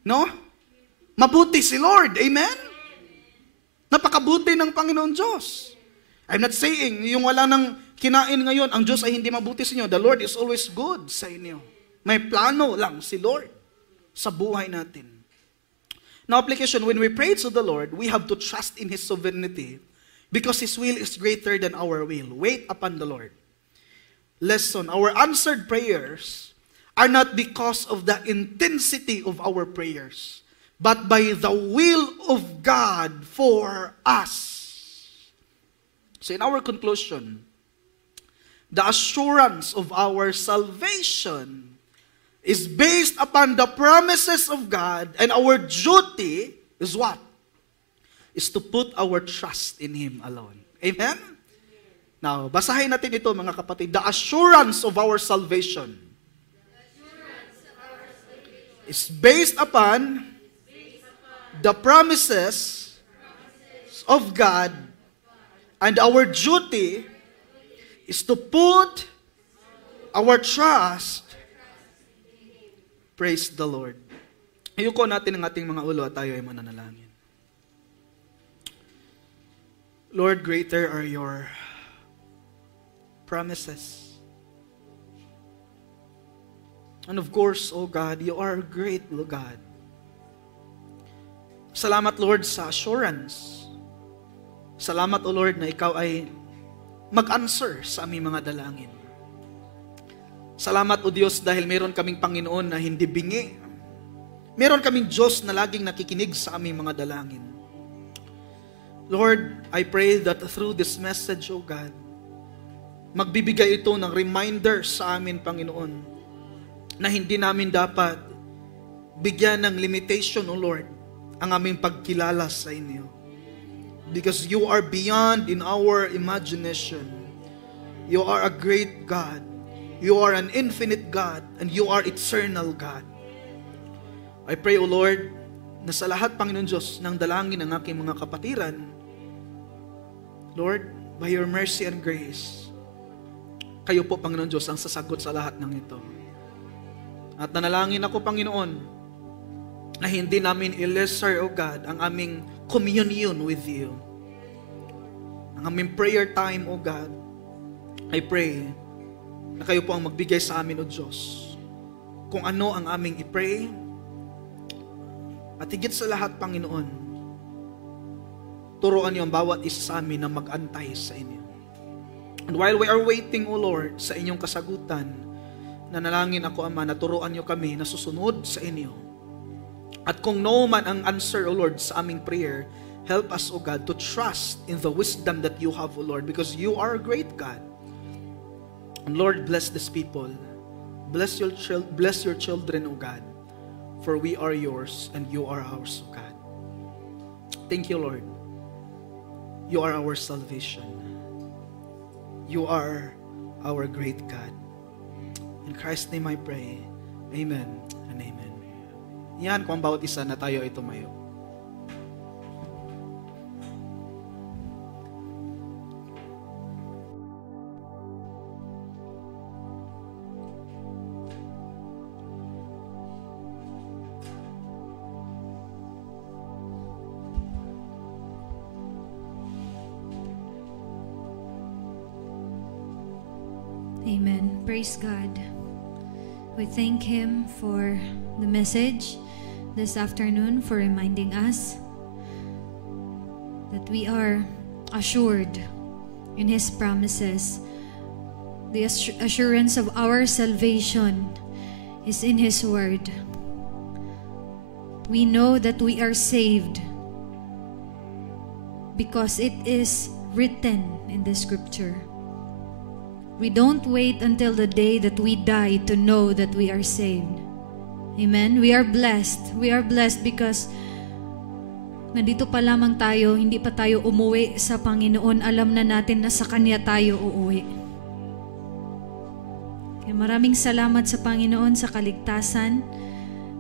No? Mabuti si Lord. Amen? Napakabuti ng Panginoon Diyos. I'm not saying, yung wala nang kinain ngayon, ang Diyos ay hindi mabuti sa inyo. The Lord is always good sa inyo. May plano lang si Lord sa buhay natin. Now, application, when we pray to the Lord, we have to trust in His sovereignty because His will is greater than our will. Wait upon the Lord. Lesson, our answered prayers are not because of the intensity of our prayers, but by the will of God for us. So in our conclusion, the assurance of our salvation is based upon the promises of God, and our duty is what? Is to put our trust in Him alone. Amen? Now, basahin natin ito mga kapatid. The assurance of our salvation is based upon the promises of God, and our duty is to put our trust. Praise the Lord. Ayuko natin ang ating mga ulo at tayo ay mananalangin. Lord, greater are your promises. And of course, oh God, you are great, Lord God. Salamat, Lord, sa assurance. Salamat, O Lord, na ikaw ay mag-answer sa aming mga dalangin. Salamat, O Diyos, dahil meron kaming Panginoon na hindi bingi. Meron kaming Diyos na laging nakikinig sa aming mga dalangin. Lord, I pray that through this message, O God, magbibigay ito ng reminder sa amin, Panginoon, na hindi namin dapat bigyan ng limitation, O Lord, ang aming pagkilala sa inyo. Because you are beyond in our imagination. You are a great God. You are an infinite God, and you are eternal God. I pray, O Lord, na sa lahat, Panginoon Diyos, ng dalangin ng aking mga kapatiran, Lord, by your mercy and grace, kayo po, Panginoon Diyos, ang sasagot sa lahat ng ito. At nanalangin ako, Panginoon, na hindi namin i-lesser, O God, ang aming communion with you. Ang aming prayer time, O God, I pray na kayo po ang magbigay sa amin, O Diyos, kung ano ang aming i-pray. At higit sa lahat, Panginoon, turuan niyo ang bawat isa sa amin na mag-antay sa inyo. And while we are waiting, O Lord, sa inyong kasagutan, nanalangin ako, Ama, na turuan niyo kami na susunod sa inyo. At kung no man ang answer, O Lord, sa aming prayer, help us, O God, to trust in the wisdom that you have, O Lord, because you are a great God. And Lord, bless these people. Bless your children, O God, for we are yours and you are ours, O God. Thank you, Lord. You are our salvation. You are our great God. In Christ's name I pray. Amen and amen. Yan, kung bawat isa na tayo ay tumayo. Amen. Praise God. We thank Him for the message this afternoon, for reminding us that we are assured in His promises. The assurance of our salvation is in His Word. We know that we are saved because it is written in the Scripture. We don't wait until the day that we die to know that we are saved. Amen? We are blessed. We are blessed because nandito pa lamang tayo, hindi pa tayo umuwi sa Panginoon. Alam na natin na sa Kanya tayo uuwi. Kaya maraming salamat sa Panginoon sa kaligtasan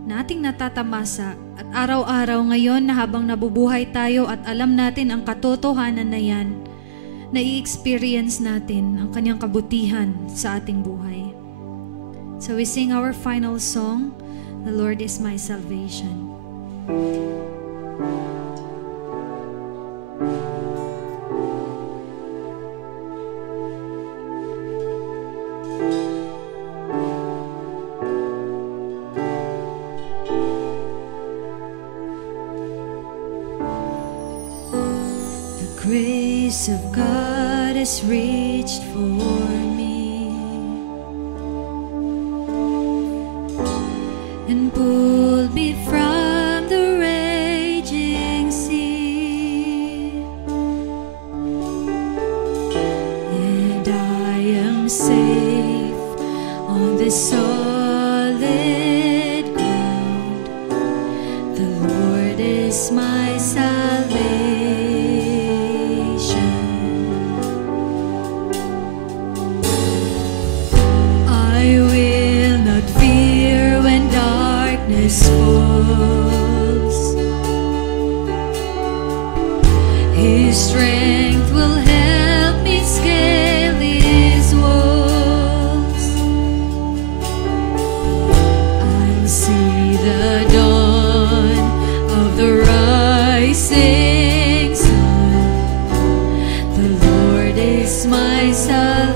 na ating natatamasa. At araw-araw ngayon na habang nabubuhay tayo at alam natin ang katotohanan na yan, na i-experience natin ang Kanyang kabutihan sa ating buhay. So we sing our final song, The Lord is My Salvation. Grace of God has reached for me and pulled me from the raging sea, and I am safe on this solid ground. The Lord is my salvation. Falls. His strength will help me scale these walls. I'll see the dawn of the rising sun. The Lord is my salvation.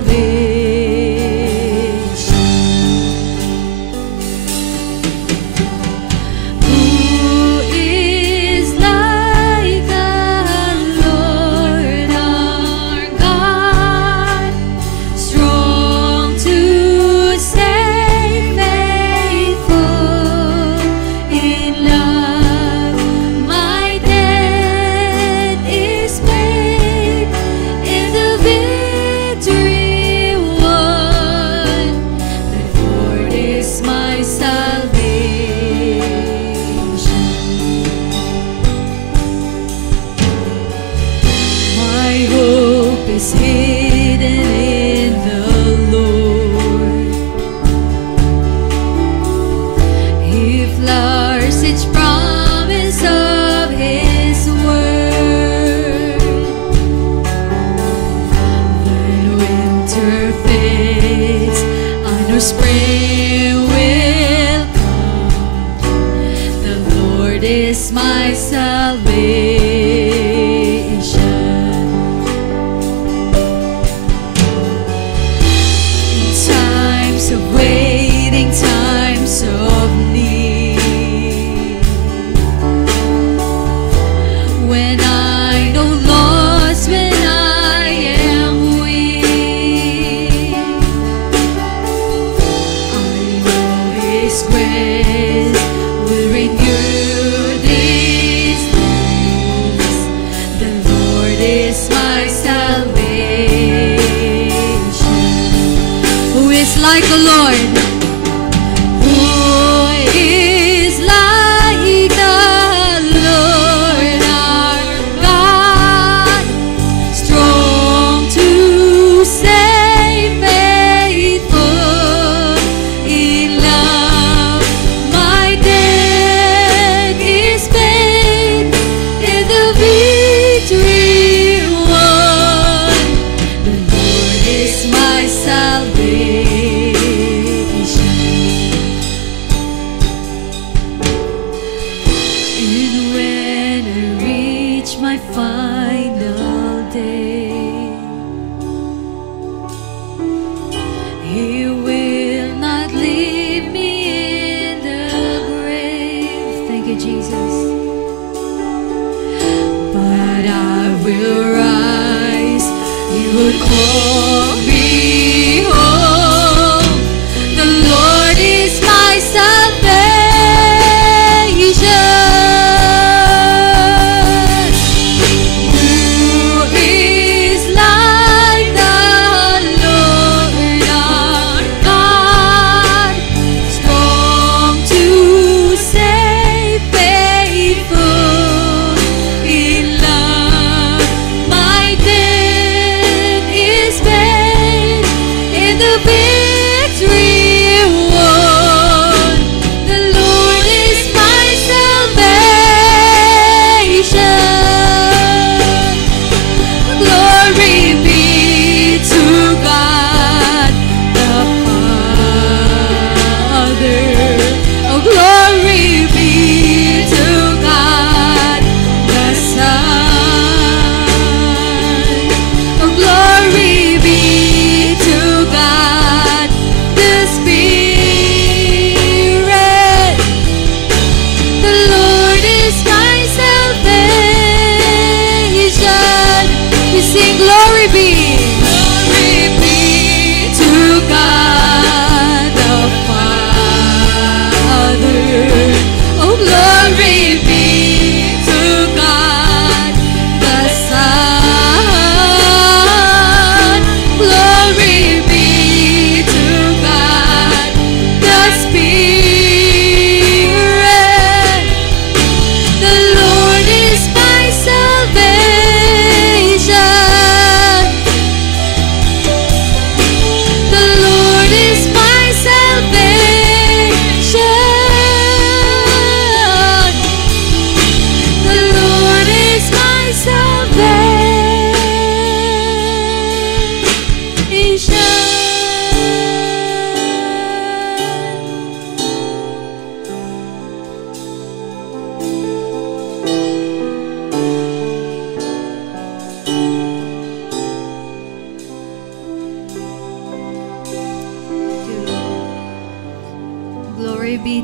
Spring will come. The Lord is my salvation. In times of waiting, times of need, when I know lost, when I am weak, His grace will renew these days. The Lord is my salvation. Who is like the Lord? Who is like the Lord our God, strong to save, faithful in love. My debt is paid and the victory won. The Lord is my salvation. And when I reach my final day, will rise. He would call me home. The Lord is my salvation.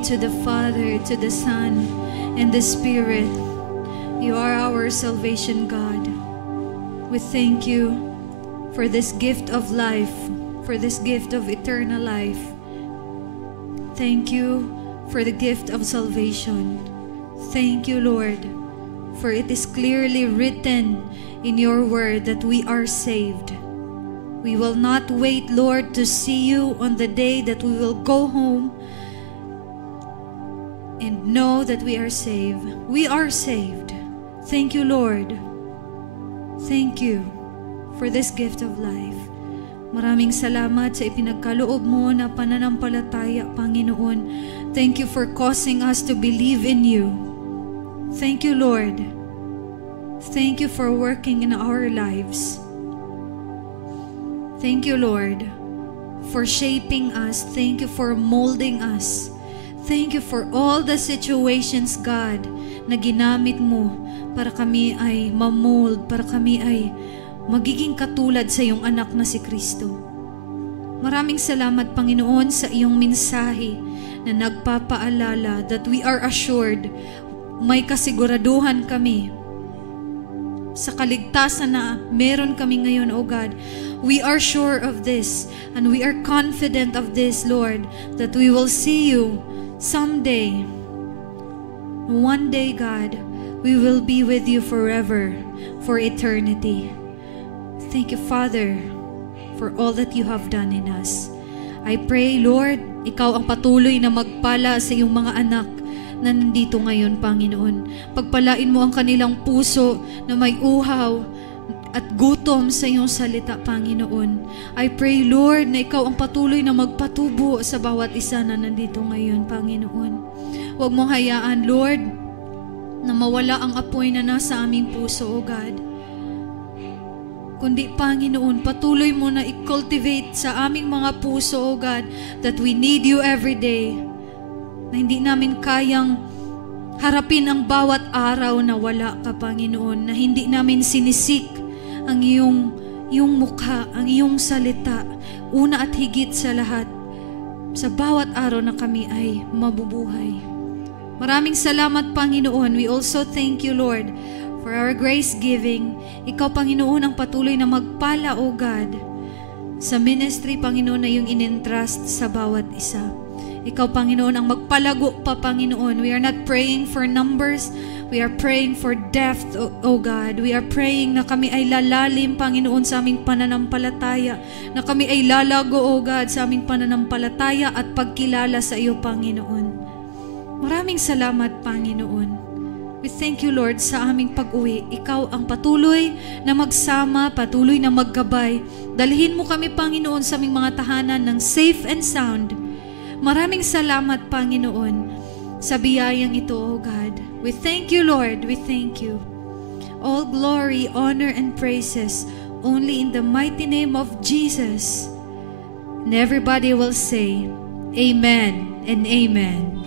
To the Father, to the Son, and the Spirit. You are our salvation, God. We thank you for this gift of life, for this gift of eternal life. Thank you for the gift of salvation. Thank you, Lord, for it is clearly written in your word that we are saved. We will not wait, Lord, to see you on the day that we will go home and know that we are saved. We are saved. Thank you, Lord. Thank you for this gift of life. Maraming salamat sa ipinagkaloob mo na pananampalataya, Panginoon. Thank you for causing us to believe in you. Thank you, Lord. Thank you for working in our lives. Thank you, Lord, for shaping us. Thank you for molding us. Thank you for all the situations, God, na ginamit mo para kami ay mamold, para kami ay magiging katulad sa iyong anak na si Kristo. Maraming salamat, Panginoon, sa iyong mensahe na nagpapaalala that we are assured, may kasiguraduhan kami sa kaligtasan na meron kami ngayon, O God. We are sure of this and we are confident of this, Lord, that we will see you someday. One day, God, we will be with you forever, for eternity. Thank you, Father, for all that you have done in us. I pray, Lord, ikaw ang patuloy na magpala sa iyong mga anak na nandito ngayon, Panginoon. Pagpalain mo ang kanilang puso na may uhaw at gutom sa iyong salita, Panginoon. I pray, Lord, na ikaw ang patuloy na magpatubo sa bawat isa na nandito ngayon, Panginoon. Huwag mong hayaan, Lord, na mawala ang apoy na nasa aming puso, O God. Kundi, Panginoon, patuloy mo na i-cultivate sa aming mga puso, O God, that we need you every day. Na hindi namin kayang harapin ang bawat araw na wala ka, Panginoon. Na hindi namin sinisik ang iyong mukha, ang iyong salita, una at higit sa lahat, sa bawat araw na kami ay mabubuhay. Maraming salamat, Panginoon. We also thank you, Lord, for our grace giving. Ikaw, Panginoon, ang patuloy na magpala, O God, sa ministry, Panginoon, na yung in-entrust sa bawat isa. Ikaw, Panginoon, ang magpalago pa, Panginoon. We are not praying for numbers. We are praying for depth, O God. We are praying na kami ay lalalim, Panginoon, sa aming pananampalataya. Na kami ay lalago, O God, sa aming pananampalataya at pagkilala sa iyo, Panginoon. Maraming salamat, Panginoon. We thank you, Lord, sa aming pag-uwi. Ikaw ang patuloy na magsama, patuloy na maggabay. Dalhin mo kami, Panginoon, sa aming mga tahanan ng safe and sound. Maraming salamat, Panginoon, sa biyayang ito, O God. We thank you, Lord. We thank you. All glory, honor, and praises only in the mighty name of Jesus. And everybody will say, Amen and Amen.